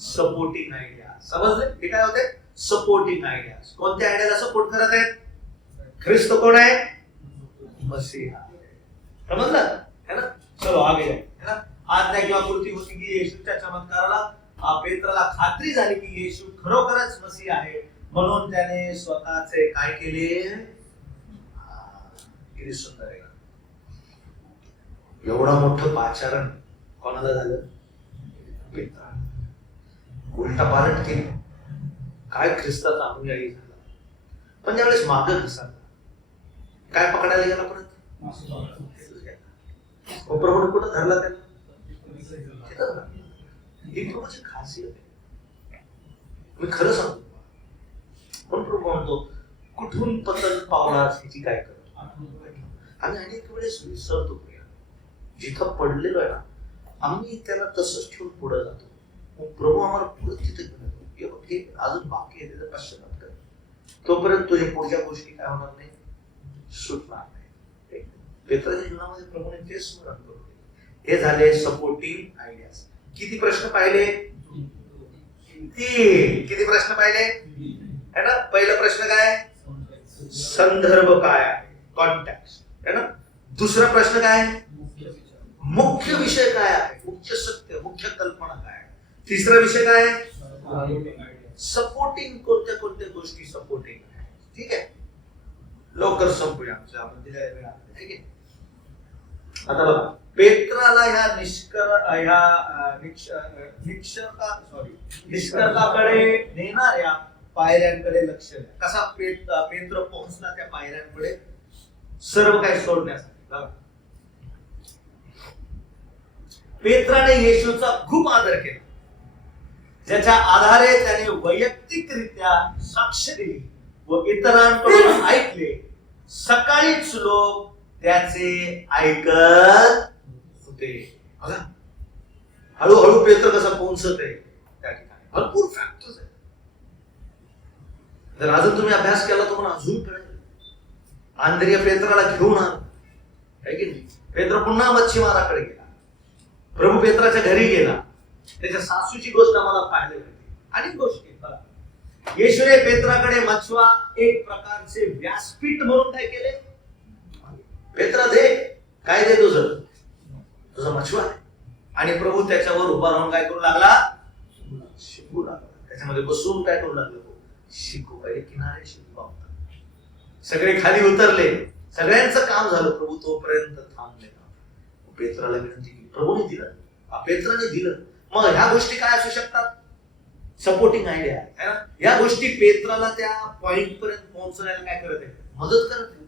Supporting idea. समजले? हे काय होते? Supporting ideas. कोणत्या आयडियाला सपोर्ट करत आहेत? ख्रिस्त कोण आहे? मसीहा. समजलं है ना? चलो आगे जाए है ना. आज्ञा किंवा कृती होती की येशूच्या चमत्काराला पेत्राला खात्री झाली की येशू खरोखरच मसीहा आहे, म्हणून त्याने स्वतःचे काय केले? किती सुंदर आहे. एवढं मोठं पाचारण कोणाला झालं? पेत्रा. उलटा पालट केली. काय ख्रिस्ताचा अनुयायी झाला. पण ज्यावेळेस मागं घसरला, काय पकडायला गेला परत? प्रभूने कुठं धरला त्याला? ही प्रभूची खासियत आहे. मी खरं सांगतो, पण प्रभू म्हणतो कुठून पतन पावलास ह्याची काय कर. आम्ही अनेक वेळेस विसरतो प्रिया. जिथं पडलेलो आहे ना, आम्ही त्याला तसंच ठेवून पुढे जातो. मग प्रभू आम्हाला पुढे तिथे घेऊन हे अजून बाकी आहे, त्याचा पश्चाताप कर. तोपर्यंत तुझ्या पुढच्या गोष्टी काय होणार नाही, सुटणार नाही. पेत्राच्या जीवनामध्ये प्रभूने ते स्मरण करून दिले. हे झाले सपोर्टिंग आयडियाज. किती प्रश्न पाहिले? 3. किती प्रश्न पाहिले है ना? पहिला प्रश्न काय? संदर्भ काय आहे? कॉन्टेक्स्ट है ना. दुसरा प्रश्न काय? मुख्य विषय काय आहे? मुख्य सत्य, मुख्य कल्पना काय आहे? तिसरा विषय काय? सपोर्टिंग. कोणत्या कोणत्या गोष्टी सपोर्टिंग आहे? ठीक आहे, लवकर संपूया आमच्या आपण दिलेल्या वेळा. ठीक आहे. आता बघा, पेत्राला ह्या निष्कर्षाकडे नेणाऱ्या पायऱ्यांकडे लक्ष द्या. कसा पेत्र पोहोचला त्या पायऱ्यांकडे? सर्व काही सोडण्यासाठी. बघा, पेत्राने येशूचा खूप आदर केला, ज्याच्या आधारे त्याने वैयक्तिकरित्या साक्ष दिली व इतरांकडून ऐकले. सकाळीच लोक त्याचे ऐकत होते. बघा, हळूहळू पेत्र कसा पोहोचत आहे त्या ठिकाणी. भरपूर फॅक्टर्स आहेत. जर अजून तुम्ही अभ्यास केला तर पण अजून कळेल. आंद्रिया पेत्राला घेऊन आला आहे की नाही. पेत्र पुन्हा मच्छीमाराकडे गेला. प्रभू पेत्राच्या घरी गेला. त्याच्या सासूची गोष्ट आम्हाला पाहायला मिळते. अनेक गोष्टी. येशूने पेत्राकडे मछवा एक प्रकारचे व्यासपीठ म्हणून काय केले? पेत्रा दे, काय दे तुझा मछवा आहे. आणि प्रभू त्याच्यावर उभा राहून काय करू लागला? शिकू लागला. त्याच्यामध्ये बसून काय करू लागलो? शिकू. काही किनारे शिकू. सगळे खाली उतरले, सगळ्यांचं काम झालं. प्रभू तोपर्यंत थांबले. पेत्राला विनंती केली, प्रभूने दिलं, पेत्राने दिलं. मग ह्या गोष्टी काय असू शकतात? सपोर्टिंग आयडिया आहे ना. या गोष्टी पेत्राला त्या पॉइंट पर्यंत पोहोचण्याला काय करत आहे? मदत करत आहे.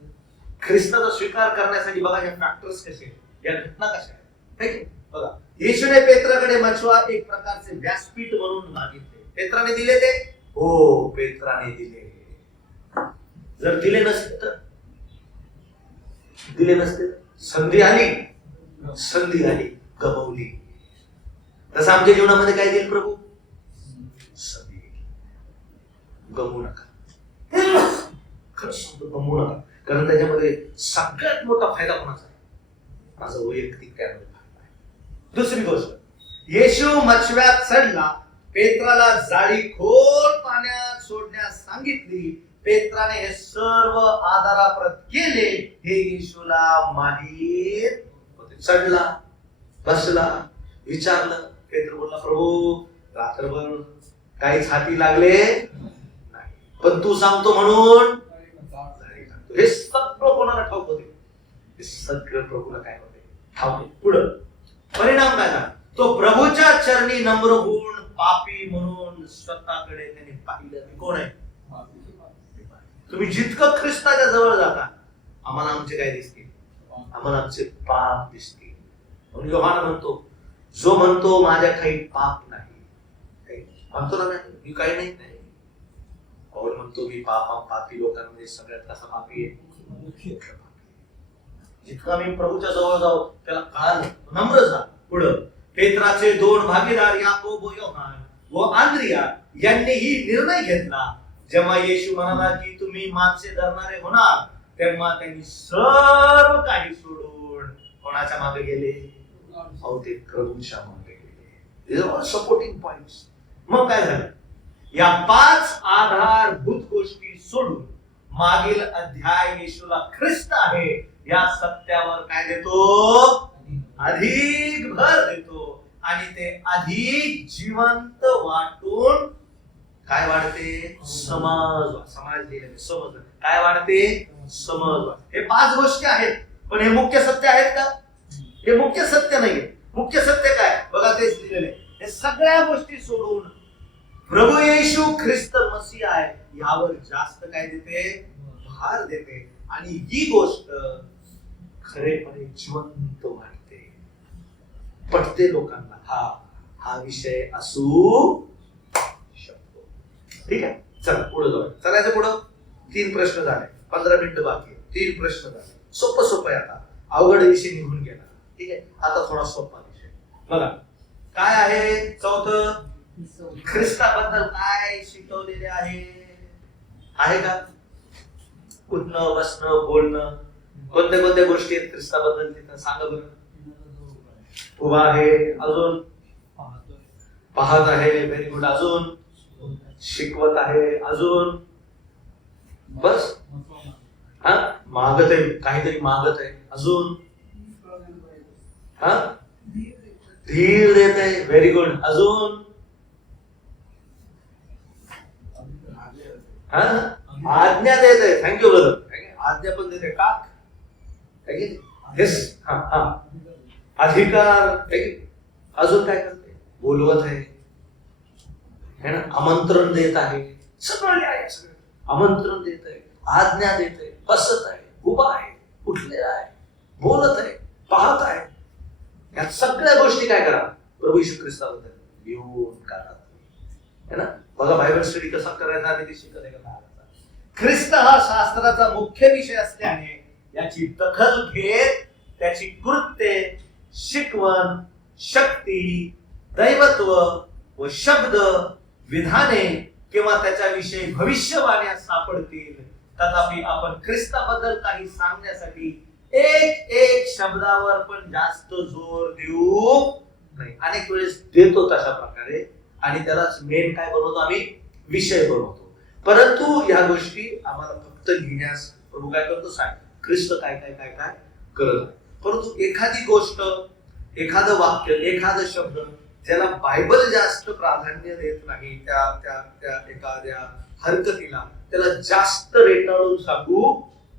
ख्रिस्ताचा स्वीकार करण्यासाठी बघा या फॅक्टर्स कसे आहेत, या घटना कशा आहेत. बघा, येशूने पेत्राकडे मछवा एक प्रकारचे व्यासपीठ म्हणून मागितले. पेत्राने दिले ते? हो, पेत्राने दिले. जर दिले नसते संधी आली गमावली. तसं आमच्या जीवनामध्ये काय देईल प्रभू? संधी. गमवू नका. खरंच सांगतो, गमवू नका. कारण त्याच्यामध्ये सगळ्यात मोठा फायदा कोणाचा आहे? माझा वैयक्तिक काय आहे. दुसरी गोष्ट, येशू मछव्यात चढला. पेत्राला जाळी खोल पाण्यात सोडण्यास सांगितली. पेत्राने हे सर्व आधाराप्रत केले. हे येशूला माहीत होते. चढला, बसला, विचारलं. पेत्र बोलला, प्रभू रात्रभर काहीच हाती लागले नाही, पण तू सांगतो म्हणून हे सगळं कोणाला ठाऊक होते? हे सगळं प्रभूला काय होते? ठाऊक. पुढं परिणाम काय झाला? तो प्रभूच्या चरणी नम्र होऊन पापी म्हणून स्वतःकडे त्याने पाहिलं. मी कोण आहे? तुम्ही जितकं ख्रिस्ताच्या जवळ जाता, आम्हाला आमचे काय दिसतील? आम्हाला आमचे पाप दिसतील. म्हणून योहान म्हणतो, जो म्हणतो माझ्या काही पाप नाही, म्हणतो ना मी काही नाही. पौल म्हणतो मी पापी लोकांमध्ये सगळ्यात कसा पापी आहे? जितका मी प्रभूच्या जवळ जाऊ त्याला कळालं, नम्र जा. पुढं पेत्राचे 2 भागीदार याकोब व योहान व आंद्रिया यांनीही निर्णय घेतला. जेव्हा येशू म्हणाला की तुम्ही माणसे धरणारे होणार, तेव्हा त्यांनी सर्व काही सोडून कोणाच्या मागे गेले? ते प्रभूच्या मागे गेले. Supporting points. मग काय झालं? या 5 आधार मागील अध्याय येशूला ख्रिस्त आहे या सत्यावर काय देतो, अधिक भर देतो आणि ते अधिक जिवंत वाटून काय वाढते, समाज दिले समज काय वाढते, समज. हे 5 गोष्टी आहेत, पण हे मुख्य सत्य आहेत का? हे मुख्य सत्य नाहीये. मुख्य सत्य काय बघा, तेच लिहिलेले. हे सगळ्या गोष्टी सोडून प्रभू येशू ख्रिस्त मसीह आहे यावर जास्त काय देते, भार देते आणि ही गोष्ट खरेपणे जिवंत वाटते, पटते लोकांना. हा विषय असू शकतो. ठीक आहे, चला पुढे जाऊ. चलायचं पुढं. 3 प्रश्न झाले, 15 मिनिटं बाकी. 3 प्रश्न झाले. सोपं आहे. आता अवघड विषय निघून गेला. ठीक आहे, आता थोडा सोपा विषय बघा. काय आहे 4? ख्रिस्ताबद्दल काय शिकवलेले आहे का? उठणं, बसणं, बोलणं, कोणत्या गोष्टी आहेत ख्रिस्ताबद्दल तिथं सांगा बरं. उभा आहे, अजून पाहत आहे, व्हेरी गुड, अजून शिकवत आहे, अजून बस. हा, मागत आहे, काहीतरी मागत आहे, अजून हा, धीर देत आहे, व्हेरी गुड, अजून हा, आज्ञा देत आहे, थँक्यू ब्रदर, आज्ञा पण देते का, अधिकार, अजून काय करते, बोलवत आहे ना, आमंत्रण देत आहे, सगळं आहे, सगळं आमंत्रण देत आहे, आज्ञा देत आहे, बसत आहे, उभा आहे, उठलेला आहे, बोलत आहे, पाहत आहे. या सगळ्या गोष्टी काय करा, प्रभू येशू ख्रिस्ताबद्दल घेऊन काढा है ना. बघा बायबल स्टडी कसा करायचा आणि ते शिकत आहे का. ख्रिस्त हा शास्त्राचा मुख्य विषय असल्याने याची दखल घेत त्याची कृत्ये, शिकवण, शक्ती, दैवत्व व शब्द, विधाने किंवा त्याच्याविषयी भविष्यवाण्या सापडतील. तथापि आपण ख्रिस्ताबद्दल काही सांगण्यासाठी एक शब्दावर पण जास्त जोर देऊ नाही. अनेक वेळेस देतो तशा प्रकारे आणि त्यालाच मेन काय बनवतो आम्ही, विषय बनवतो. परंतु या गोष्टी आम्हाला फक्त लिहिण्यास प्रभू काय करतो, सांग ख्रिस्त काय काय काय काय करत. परंतु एखादी गोष्ट, एखादं वाक्य, एखादा शब्द ज्याला बायबल जास्त प्राधान्य देत नाही, त्या एखाद्या हरकतीला त्याला जास्त रेटाळून सांगू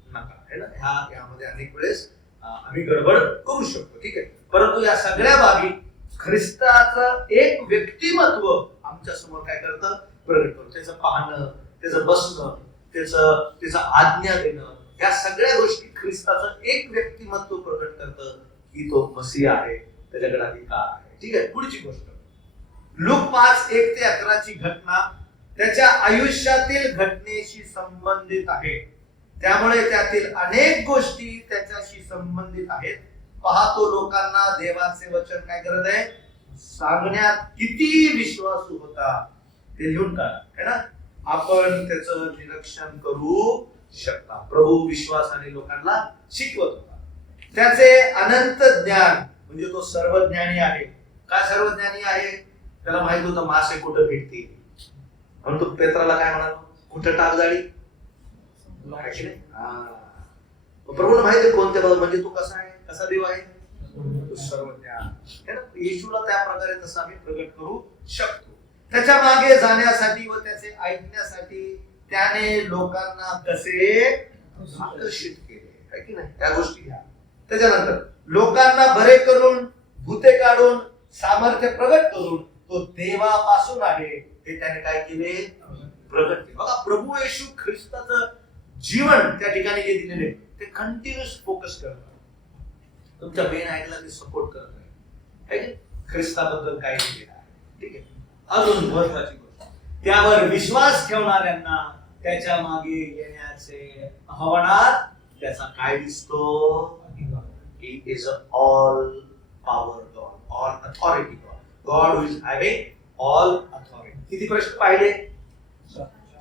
नका है ना. यामध्ये अनेक वेळेस आम्ही गडबड करू शकतो. ठीक आहे, परंतु या सगळ्या बाबी ख्रिस्ताचं एक व्यक्तिमत्व आमच्या समोर काय करतं, प्रगट करतं. त्याचं पाहणं, त्याचं बसणं, त्याचं आज्ञा देणं, या सगळ्या गोष्टी ख्रिस्ताचं एक व्यक्तिमत्व प्रगट करतं की तो मसीह आहे, त्याच्याकडे अधिकार आहे. ठीक आहे, पुढची गोष्ट लूक 5:1-11 घटना त्याच्या आयुष्यातील घटनेशी संबंधित आहे. त्यामुळे त्यातील अनेक गोष्टी त्याच्याशी संबंधित आहेत. पाहतो लोकांना देवाचे वचन काय करत आहे, सांगण्यात किती विश्वासू होता ते लिहून काढा है ना. आपण त्याचं निरीक्षण करू शकता. प्रभू विश्वासाने लोकांना शिकवत होता. त्याचे अनंत ज्ञान म्हणजे तो सर्वज्ञानी आहे. काय सर्वज्ञानी आहे, त्याला माहित होतं मासे कुठं भेटतील, म्हणून तो पेत्राला काय म्हणाला, कुठं टाक जाळी. प्रभूला माहिती आहे कोणत्या बाबत, म्हणजे तो कसा आहे, कसा देव आहे, तो सर्वज्ञान है ना. येशूला त्या प्रकारे तसं आम्ही प्रगट करू शकतो. त्याच्या मागे जाण्यासाठी व त्याचे ऐकण्यासाठी त्याने लोकांना कसे आकर्षित केले आहे की नाही, त्या गोष्टी घ्या. त्याच्यानंतर लोकांना बरे करून, भूते काढून, सामर्थ्य प्रगट करून तो देवापासून आहे हे त्याने काय केले, प्रगट केले. बघा प्रभू येशू ख्रिस्ताचं जीवन त्या ठिकाणी जे दिलेले ते कंटिन्युअस फोकस करतात. तुमच्या बेन ऐकला ते सपोर्ट करत आहे ख्रिस्ताबद्दल काय लिहिलेलं आहे. ठीक आहे, अजून महत्वाची गोष्ट, त्यावर विश्वास ठेवणाऱ्यांना त्याच्या मागे येण्याचे आव्हानात त्याचा काय दिसतो, He is an all power God, all authority God, God who is having all authority. किती प्रश्न पाहिले,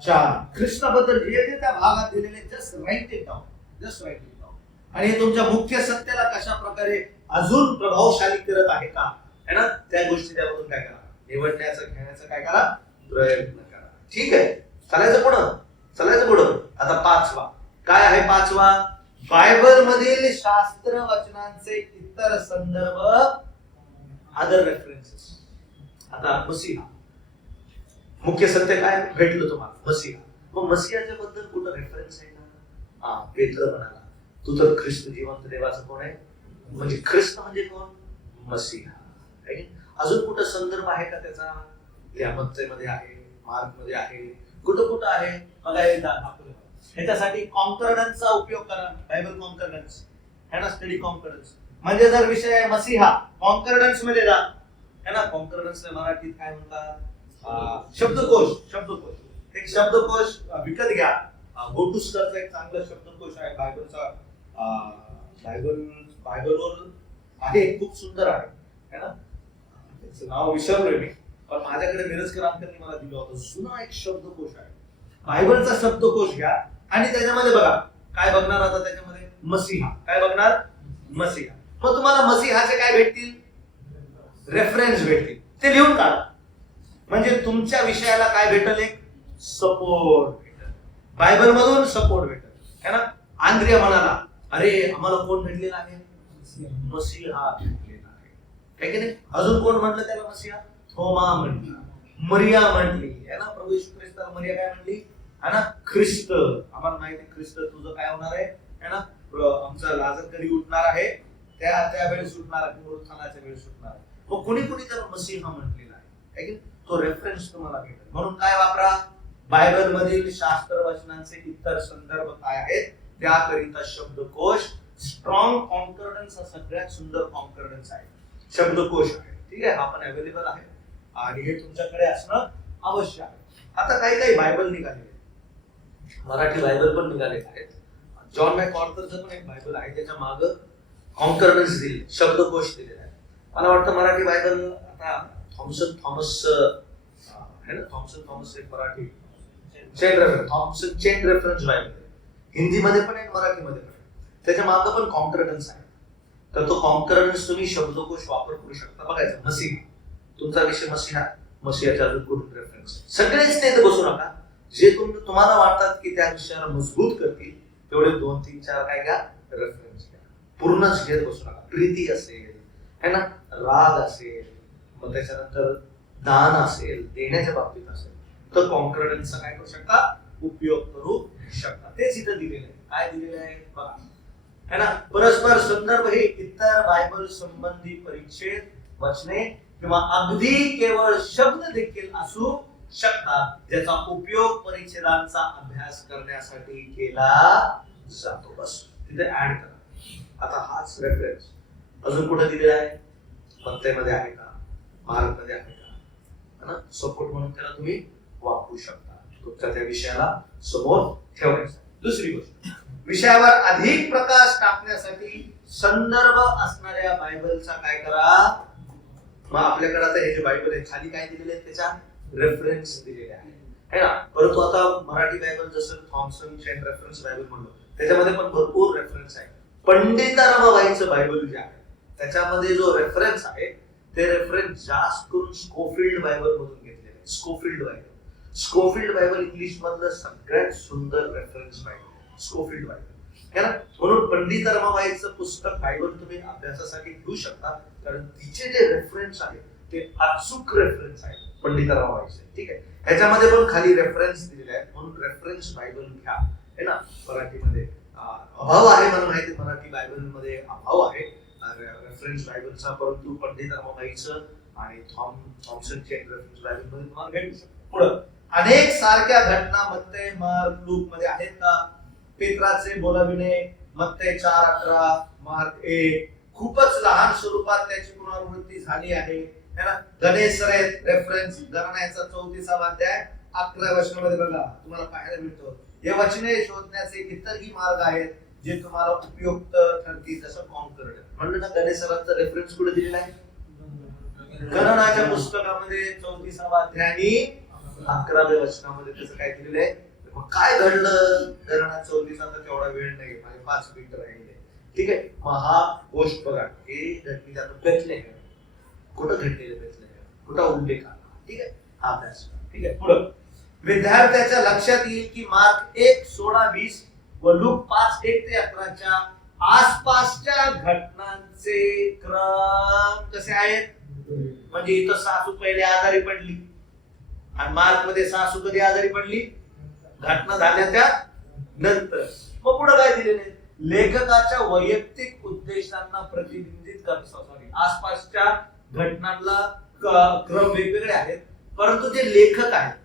4. ख्रिस्ताबद्दल जे त्या भागात दिलेले just write it down, just write it down. आणि हे तुमच्या मुख्य सत्याला कशा प्रकारे अजून प्रभावशाली करत आहे का है ना, त्या गोष्टी त्यामधून काय करा, निवडण्याचं, घेण्याचं काय करा, प्रयत्न करा. ठीक आहे, चालायचं पुढं. आता आता पाचवा काय आहे? पाचवा, बायबल मधील शास्त्र वचनांचे इतर संदर्भ, अदर रेफरन्सेस. आता मसीहा, मुख्य सत्य काय भेटलं तुम्हाला? मसीहा. मग मसीहाच्या बद्दल कुठं रेफरन्स आहे का? पेत्र म्हणाला तू तर ख्रिस्त जिवंत देवाचा कोण आहे? म्हणजे ख्रिस्त म्हणजे कोण? मसीहा. अजून कुठं संदर्भ आहे का त्याचा? या मत्तेमध्ये आहे, मार्क मध्ये आहे, कुठं कुठं आहे बघा. ह्याच्यासाठी कॉन्कर्डन्सचा उपयोग करा. बायबल कॉन्कर्डन्स है ना, स्टडी कॉन्कर्डन्स. म्हणजे जर विषय आहे मसीहा, कॉन्कर्डन्स मध्ये जा है ना. कॉन्कर्डन्सला मराठीत काय म्हणतात? शब्दकोश. शब्दकोश, एक शब्दकोश विकत घ्या. गो टू स्टरचा एक चांगला शब्दकोश आहे बायबलचा. बायबलवर आहे, खूप सुंदर आहे है ना. त्याचं नाव विसरलोय मी, पण माझ्याकडे मिरजकर अंकलनी मला दिलं होतं. जुना एक शब्दकोश आहे, बायबलचा शब्दकोश घ्या आणि त्याच्यामध्ये बघा काय बघणार आता त्याच्यामध्ये? मसीहा. काय बघणार? मसीहा. मग तुम्हाला मसीहाचे काय भेटतील? रेफरन्स भेटतील. ते लिहून काढा. म्हणजे तुमच्या विषयाला काय भेटेल? एक सपोर्ट भेटेल. बायबल मधून सपोर्ट भेटेल है ना. आंद्रिया म्हणाला अरे आम्हाला कोण भेटलेला आहे? मसीहा भेटलेला आहे की नाही. अजून कोण म्हटलं त्याला मसीहा? थोमा म्हटली, मरिया म्हटली है ना. प्रभू येशू ख्रिस्ताला मरिया काय म्हटली है ना? ख्रिस्त. आम्हाला माहिती आहे ख्रिस्त तुझं काय होणार आहे है ना. आमचा लाजर कधी उठणार आहे? त्या वेळेस उठणार आहे, पुनरुत्थानाच्या वेळेस उठणार आहे. मग कुणी कुणी त्याला मसीहा म्हटलेला आहे की तो रेफरन्स तुम्हाला भेटेल. म्हणून काय वापरा? बायबल मधील शास्त्र वचनांचे इतर संदर्भ काय आहेत त्याकरिता शब्दकोश. स्ट्रॉंग कॉन्कर्डन्स हा सगळ्यात सुंदर कॉन्कर्डन्स आहे, शब्दकोश आहे. ठीक आहे, हा पण अवेलेबल आहे आणि हे तुमच्याकडे असणं आवश्यक आहे. आता काही काही बायबल निघाले, मराठी बायबल पण निघाले आहेत. जॉन मॅकऑर्थरचं पण एक बायबल आहे, त्याच्या माग कॉन्कर्डन्स दिले, शब्दकोश दिलेला आहे. मला वाटतं मराठी बायबल आता थॉमस है ना, थॉमस एक Marathi Thompson chain reference Bible हिंदीमध्ये पण आहे, मराठीमध्ये पण आहे. त्याच्या मागं पण कॉन्कर्डन्स आहे. तर तो कॉन्कर्डन्स तुम्ही शब्दकोश वापर करू शकता. बघायचं मसीहा, तुमचा विषय मसीहा, मसीहाच्या अजून कुठून रेफरन्स. सगळेच ते बसू नका. जे तुम्हाला वाटतात की त्या विषयाला मजबूत करतील तेवढे 2, 3, 4 काय घ्या रेफरन्स घ्या. पूर्णच घेत बसू नका. प्रीती असेल है ना, राग असेल, मग त्याच्यानंतर दान असेल, देण्याच्या बाबतीत असेल, तर कॉन्कर्डन्सचा काय करू शकता? उपयोग करू शकता. तेच इथं दिलेलं आहे. काय दिलेलं आहे बघा है ना. परस्पर संदर्भ हे इतर बायबल संबंधी परिच्छेद, वचने किंवा अगदी केवळ शब्द देखील असू शकतात ज्याचा उपयोग परिच्छेदांचा अभ्यास करण्यासाठी केला जातो. बस तिथे ऍड करा. आता हाच रेफरन्स अजून कुठे दिलेला आहे? मत्तेमध्ये आहे का? मार्कमध्ये आहे का? है ना. सपोर्ट म्हणून त्याला तुम्ही वापरू शकता. तुमच्या त्या विषयाला समोर ठेवायचं. दुसरी गोष्ट, विषयावर अधिक प्रकाश टाकण्यासाठी संदर्भ असणाऱ्या बायबलचा काय करा? मग आपल्याकडे आता हे जे बायबल आहे खाली काय दिलेले आहेत त्याच्या रेफरन्स दिलेले आहे है ना. परंतु आता मराठी बायबल जसं थॉमसन चेन रेफरन्स बायबल म्हणलो त्याच्यामध्ये पण भरपूर रेफरन्स आहे. पंडित रमाबाईचं बायबल जे आहे त्याच्यामध्ये जो रेफरन्स आहे ते रेफरन्स जास्त करून स्कोफिल्ड बायबल मधून घेतलेले आहे. स्कोफिल्ड बायबल इंग्लिश मधलं सगळ्यात सुंदर रेफरन्स बायबल स्कोफिल्ड बायबल है ना. म्हणून पंडित रमाबाईचं पुस्तक बायबल तुम्ही अभ्यासासाठी घेऊ शकता, कारण तिचे जे रेफरन्स आहेत ते अचूक रेफरन्स आहेत पंडित रमाबाईचे. ठीक आहे, ह्याच्यामध्ये पण खाली रेफरन्स दिलेले आहेत. म्हणून रेफरन्स बायबल घ्या है ना. मराठीमध्ये अभाव आहे, मला माहिती मराठी बायबल मध्ये अभाव आहे रेफरन्स बायबलचा, परंतु पंडित रमाबाईचं आणि थॉमसन चेन रेफरन्स बायबल मध्ये तुम्हाला भेटू शकतो. पुढं अनेक सारख्या घटना मत्ते, मार्क, लूक मध्ये आहेत का? पेत्राचे बोलाविणे मत्ते 4:18, मार्क 1. खूपच लहान स्वरूपात त्याची पुनरावृत्ती झाली आहे है ना. गणेशरेत रेफरन्स गणनाचा 34वा अध्याय 11व्या वचनामध्ये बघा तुम्हाला पाहायला मिळतो. हे वचने शोधण्याचे इतरही मार्ग आहेत जे तुम्हाला उपयुक्त ठरतील. जसं कॉन्कर्ड म्हणलं ना, गणेशराचा रेफरन्स कुठे दिलेला आहे? गणनाच्या पुस्तकामध्ये 34वा अध्याय आणि 11व्या वचनामध्ये त्याचं काय दिलेलं आहे? मग काय घडलं? गणना 34चा तेवढा वेळ नाही, माझे 5 मिनिट राहिले. ठीक आहे, मग हा गोष्ट बघा हे घटली जातं बेथलेहेम. कुठं घडलेलं बेथलेहेम, कुठं उल्लेख आला? ठीक आहे, हा अभ्यास. ठीक आहे, पुढं विद्यार्थ्याच्या लक्षात येईल की मार्क 1:16-20 व लूक 5:1-11 आसपासच्या घटनांचे क्रम कसे आहेत. म्हणजे इथं सासू पहिले आजारी पडली आणि मार्क मध्ये सासू कधी आजारी पडली, घटना झाल्याच्या नंतर. मग पुढे काय दिलेले, लेखकाच्या वैयक्तिक उद्देशांना प्रतिबिंबित करतात. आसपासच्या घटनांना क्रम वेगवेगळे आहेत, परंतु जे लेखक आहेत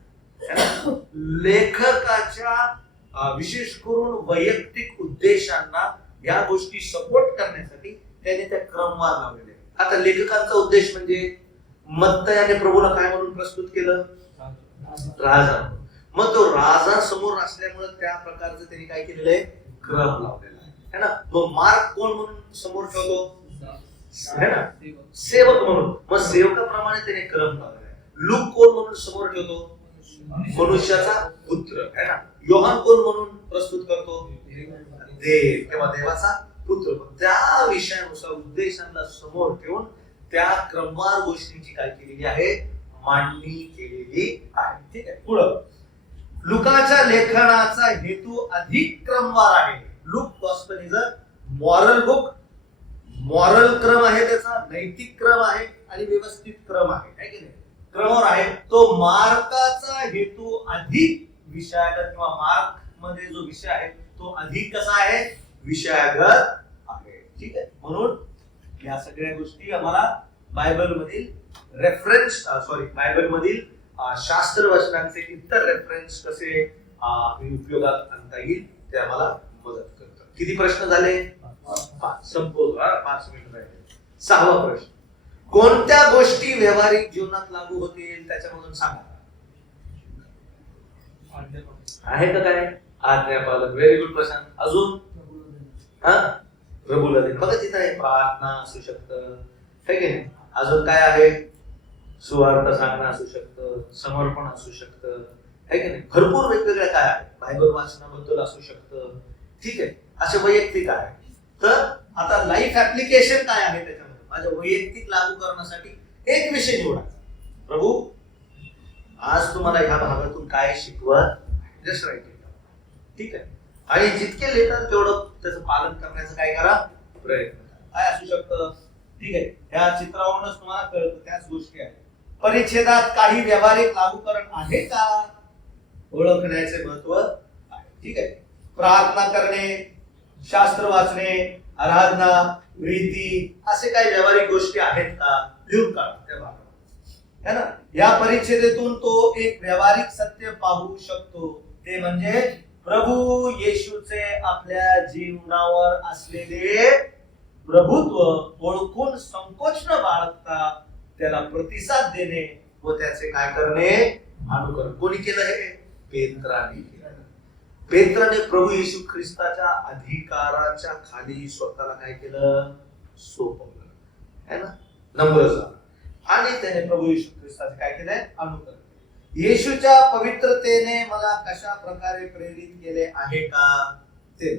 लेखकाच्या विशेष करून वैयक्तिक उद्देशांना या गोष्टी सपोर्ट करण्यासाठी त्याने त्या क्रमवार लावलेले. आता लेखकांचा उद्देश म्हणजे मत्तयाने प्रभूला काय म्हणून प्रस्तुत केलं, राजा. मग तो राजा समोर असल्यामुळे त्या प्रकारचं त्यांनी काय केलेलं आहे, क्रम लावलेला आहे ना. मग मार्क कोण म्हणून समोर ठेवतो, है ना, सेवक म्हणून. मग सेवकाप्रमाणे त्याने क्रम लावलेला आहे. लूक कोण म्हणून समोर ठेवतो, मनुष्याचा पुत्र, है ना. योहान कोण म्हणून प्रस्तुत करतो, देव किंवा देवाचा पुत्र. त्या विषयानुसार उद्देशांना समोर ठेवून त्या क्रमवार गोष्टींची काय केलेली आहे, मांडणी केलेली आहे. ठीक आहे. पुढं लुकाच्या लेखनाचा हेतू अधिक क्रमवार आहे. Look gospel is a moral book. Moral क्रम आहे, त्याचा नैतिक क्रम आहे आणि व्यवस्थित क्रम आहे की नाही, क्रमवार आहे. तो मार्काचा हेतू अधिक विषयागत किंवा मार्क मध्ये जो विषय आहे तो अधिक कसा आहे, विषयागत आहे. ठीक आहे. म्हणून या सगळ्या गोष्टी आम्हाला बायबल मधील बायबल मधील शास्त्र वचनांचे इतर रेफरन्स कसे उपयोगात आणता येईल ते आम्हाला मदत करतात. किती प्रश्न झाले, 5. संपवतो, 5 मिनिट राहिले. 6वा प्रश्न, कोणत्या गोष्टी व्यावहारिक जीवनात लागू होतील त्याच्यामधून सांगा. आहे का काय, आज्ञापालन. व्हेरी गुड प्रश्न. अजून प्रभूला दे. बघा तिथं आहे प्रार्थना असू शकतं, है की नाही. अजून काय आहे, सुवार्थ सांगणं असू शकतं, समर्पण असू शकतं, है की नाही. भरपूर वेगवेगळ्या काय आहे, बायबल वाचनाबद्दल असू शकतं. ठीक आहे. असे वैयक्तिक आहे. तर आता लाईफ ऍप्लिकेशन काय आहे त्याच्यामध्ये, माझ्या वैयक्तिक लागू करण्यासाठी एक विषय निवडायचा. प्रभू आज तुम्हाला ह्या भागातून काय शिकवत, जस्ट राईट. ठीक आहे. आणि जितके लेटर तेवढं त्याचं पालन करण्याचं काय करा, प्रयत्न करा. काय असू शकतं, ठीक आहे. या चित्रावरूनच तुम्हाला कळतं त्याच गोष्टी आहेत. परिच्छेदात काही व्यावहारिक लागूकरण आहे का, ओळखण्याचे महत्व आहे. ठीक आहे. प्रार्थना करणे, शास्त्र वाचणे, आराधना, रीती, असे काही व्यावहारिक गोष्टी आहेत का, लिहून काढा त्या भागात, है ना. या परिच्छेदेतून तो एक व्यावहारिक सत्य पाहू शकतो, ते म्हणजे प्रभू येशूचे आपल्या जीवनावर असलेले प्रभुत्व ओळखून संकोच न बाळगता त्याला प्रतिसाद देणे व त्याचे काय करणे, अनुकरण. कोणी केलं हे, पेत्राने केलं. पेत्राने प्रभू येशू ख्रिस्ताच्या अधिकाराच्या खाली स्वतःला काय केलं, सोपवलं, है ना, नम्र झालं आणि त्याने प्रभू येशू ख्रिस्ताचे काय केलंय, अनुकरण. येशूच्या पवित्रतेने मला कशा प्रकारे प्रेरित केले आहे का, ते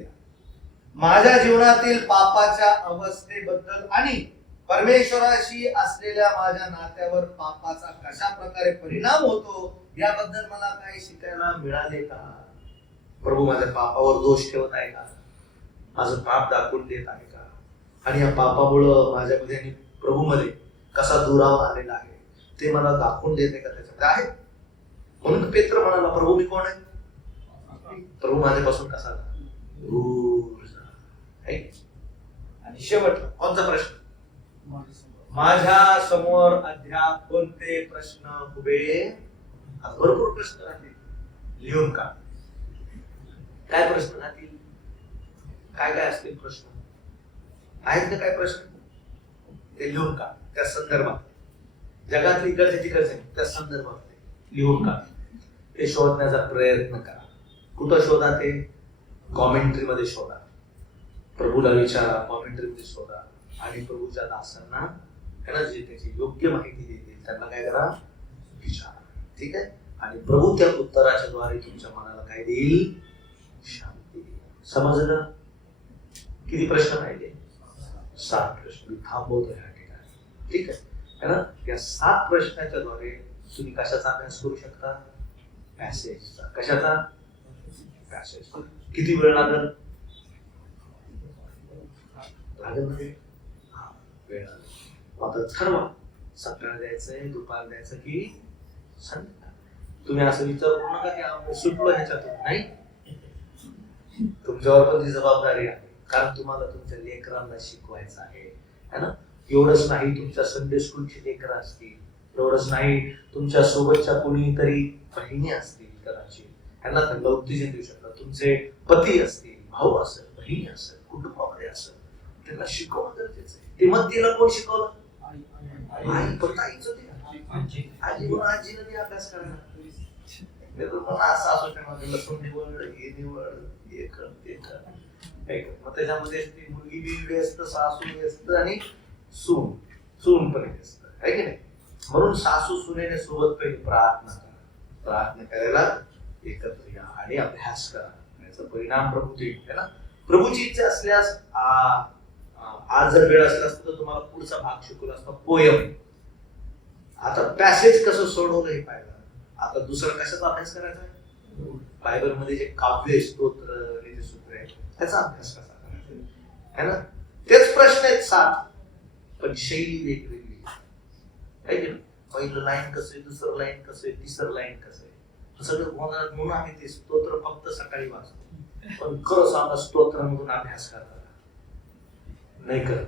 माझ्या जीवनातील पापाच्या अवस्थेबद्दल आणि परमेश्वराशी असलेल्या माझ्या नात्यावर पापाचा कशा प्रकारे परिणाम होतो याबद्दल मला काही शिकायला मिळाले का. प्रभू माझ्या पापावर दोष ठेवत आहे का, माझं पाप दाखवून देत आहे का, आणि या पापामुळं माझ्यामध्ये आणि प्रभूमध्ये कसा दुरावा आलेला आहे ते मला दाखवून देते का, त्याच्यामध्ये आहे. म्हणून पेत्र म्हणाला, प्रभू मी कोण आहे, प्रभू माझ्यापासून कसा दूर आहे. आणि शेवटला कोणता प्रश्न, माझ्या समोर अद्याप कोणते प्रश्न उभे, भरपूर प्रश्न राहतील, लिहून का. काय प्रश्न राहतील, काय काय असतील प्रश्न, आहेत का काय प्रश्न, ते लिहून का. त्या संदर्भात जगातली गरजेची गरज आहे त्या संदर्भात लिहून का, ते शोधण्याचा प्रयत्न करा. कुठं शोधा, ते कॉमेंट्री मध्ये शोधा, प्रभूला विचारा, कॉमेंट्री मध्ये शोधा आणि प्रभूच्या दासांना त्यांना जे त्याची योग्य माहिती देतील त्यांना काय करा, विचारा. ठीक आहे. आणि प्रभू त्या उत्तराच्या द्वारे तुमच्या मनाला काय देईल, शांती. समजलं. किती प्रश्न राहिले, 7 प्रश्न. मी थांबवतो या ठिकाणी. ठीक आहे ना. या 7 प्रश्नाच्या द्वारे तुम्ही कशाचा अभ्यास करू शकता, पॅसेजचा. कशाचा? पॅसेज. किती वेळ लागेल? लागेल ना? हा, वेळ लागेल. आता ठरवा, सकाळ द्यायचंय, दुपार द्यायचं की संध्याकाळ. तुम्ही असं विचार करू नका की आम्ही सुटलो ह्याच्यातून. नाही, तुमच्यावर पण ती जबाबदारी आहे, कारण तुम्हाला तुमच्या लेकरांना शिकवायचं आहे, है ना? एवढंच नाही, तुमच्या संडे स्कूलची लेकरं असतील, एवढंच नाही, तुमच्या सोबतच्या कोणीतरी बहिणी असतील कदाचित, त्यांना त्यांना उत्तेजन देऊ शकता. तुमचे पती असतील, भाऊ असेल, बहिणी असेल, कुटुंबामध्ये असेल, त्यांना शिकवणं गरजेचं आहे. ते मग तिला कोण शिकवलं? आई. पण आईचं ते आजी म्हणून आजीनं बी अभ्यास करणार. लसूण निवड, हे निवड, हे कर, ते कर. मग त्याच्यामध्ये ती मुलगी बी व्यस्त, सासू व्यस्त आणि सून पण व्यस्त, आहे की नाही? म्हणून सासू सुनेने सोबत पहिले प्रार्थना करायला एकत्र या आणि अभ्यास करा. याचा परिणाम प्रभूची आहे ना. प्रभूची इच्छा असल्यास आज जर वेळ असला असता तर तुम्हाला पुढचा भाग शिकवला असता, पोयम. आता पॅसेज कसं सोडवलं हे पाहिलं. आता दुसरा कशाचा अभ्यास करायचा आहे? बायबल मध्ये जे काव्य, स्तोत्र, नीतिसूत्र आहे त्याचा अभ्यास कसा करायचा है ना. तेच प्रश्न आहेत 7, पण शैली वेगवेगळी आहे की नाही. पहिलं लाईन कसं आहे, दुसरं लाईन कसं आहे, तिसरं लाईन कसं आहे, सगळं गोंधळात. म्हणून आम्ही ते स्तोत्र फक्त सकाळी वाचतो, पण खरं सांगा स्तोत्रामधून अभ्यास करता नाही करत.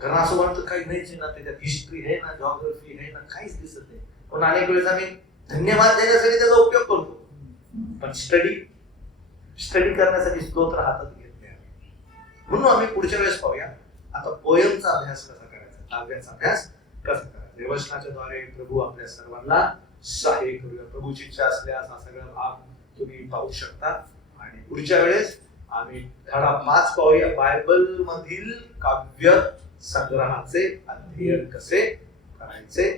कारण असं वाटतं काही नाहीच ना, त्याच्यात हिस्ट्री आहे ना, जॉग्राफी आहे ना, काहीच दिसत नाही. पण अनेक वेळेस आम्ही धन्यवाद देण्यासाठी त्याचा उपयोग करतो, पण स्टडी करण्यासाठी स्तोत्र हातात घेत नाही. म्हणून आम्ही पुढच्या वेळेस पाहूया आता पोयमचा अभ्यास कसा करायचा, काव्याचा अभ्यास कसा करायचा. देवचनाच्या द्वारे प्रभू आपल्या सर्वांना सहाय्य करूया. प्रभूची इच्छा असल्यास हा सगळा भाग तुम्ही पाहू शकता. आणि पुढच्या वेळेस आम्ही धडा 5 पाहूया, बायबल मधील काव्य संग्रहाचे अध्ययन कसे करायचे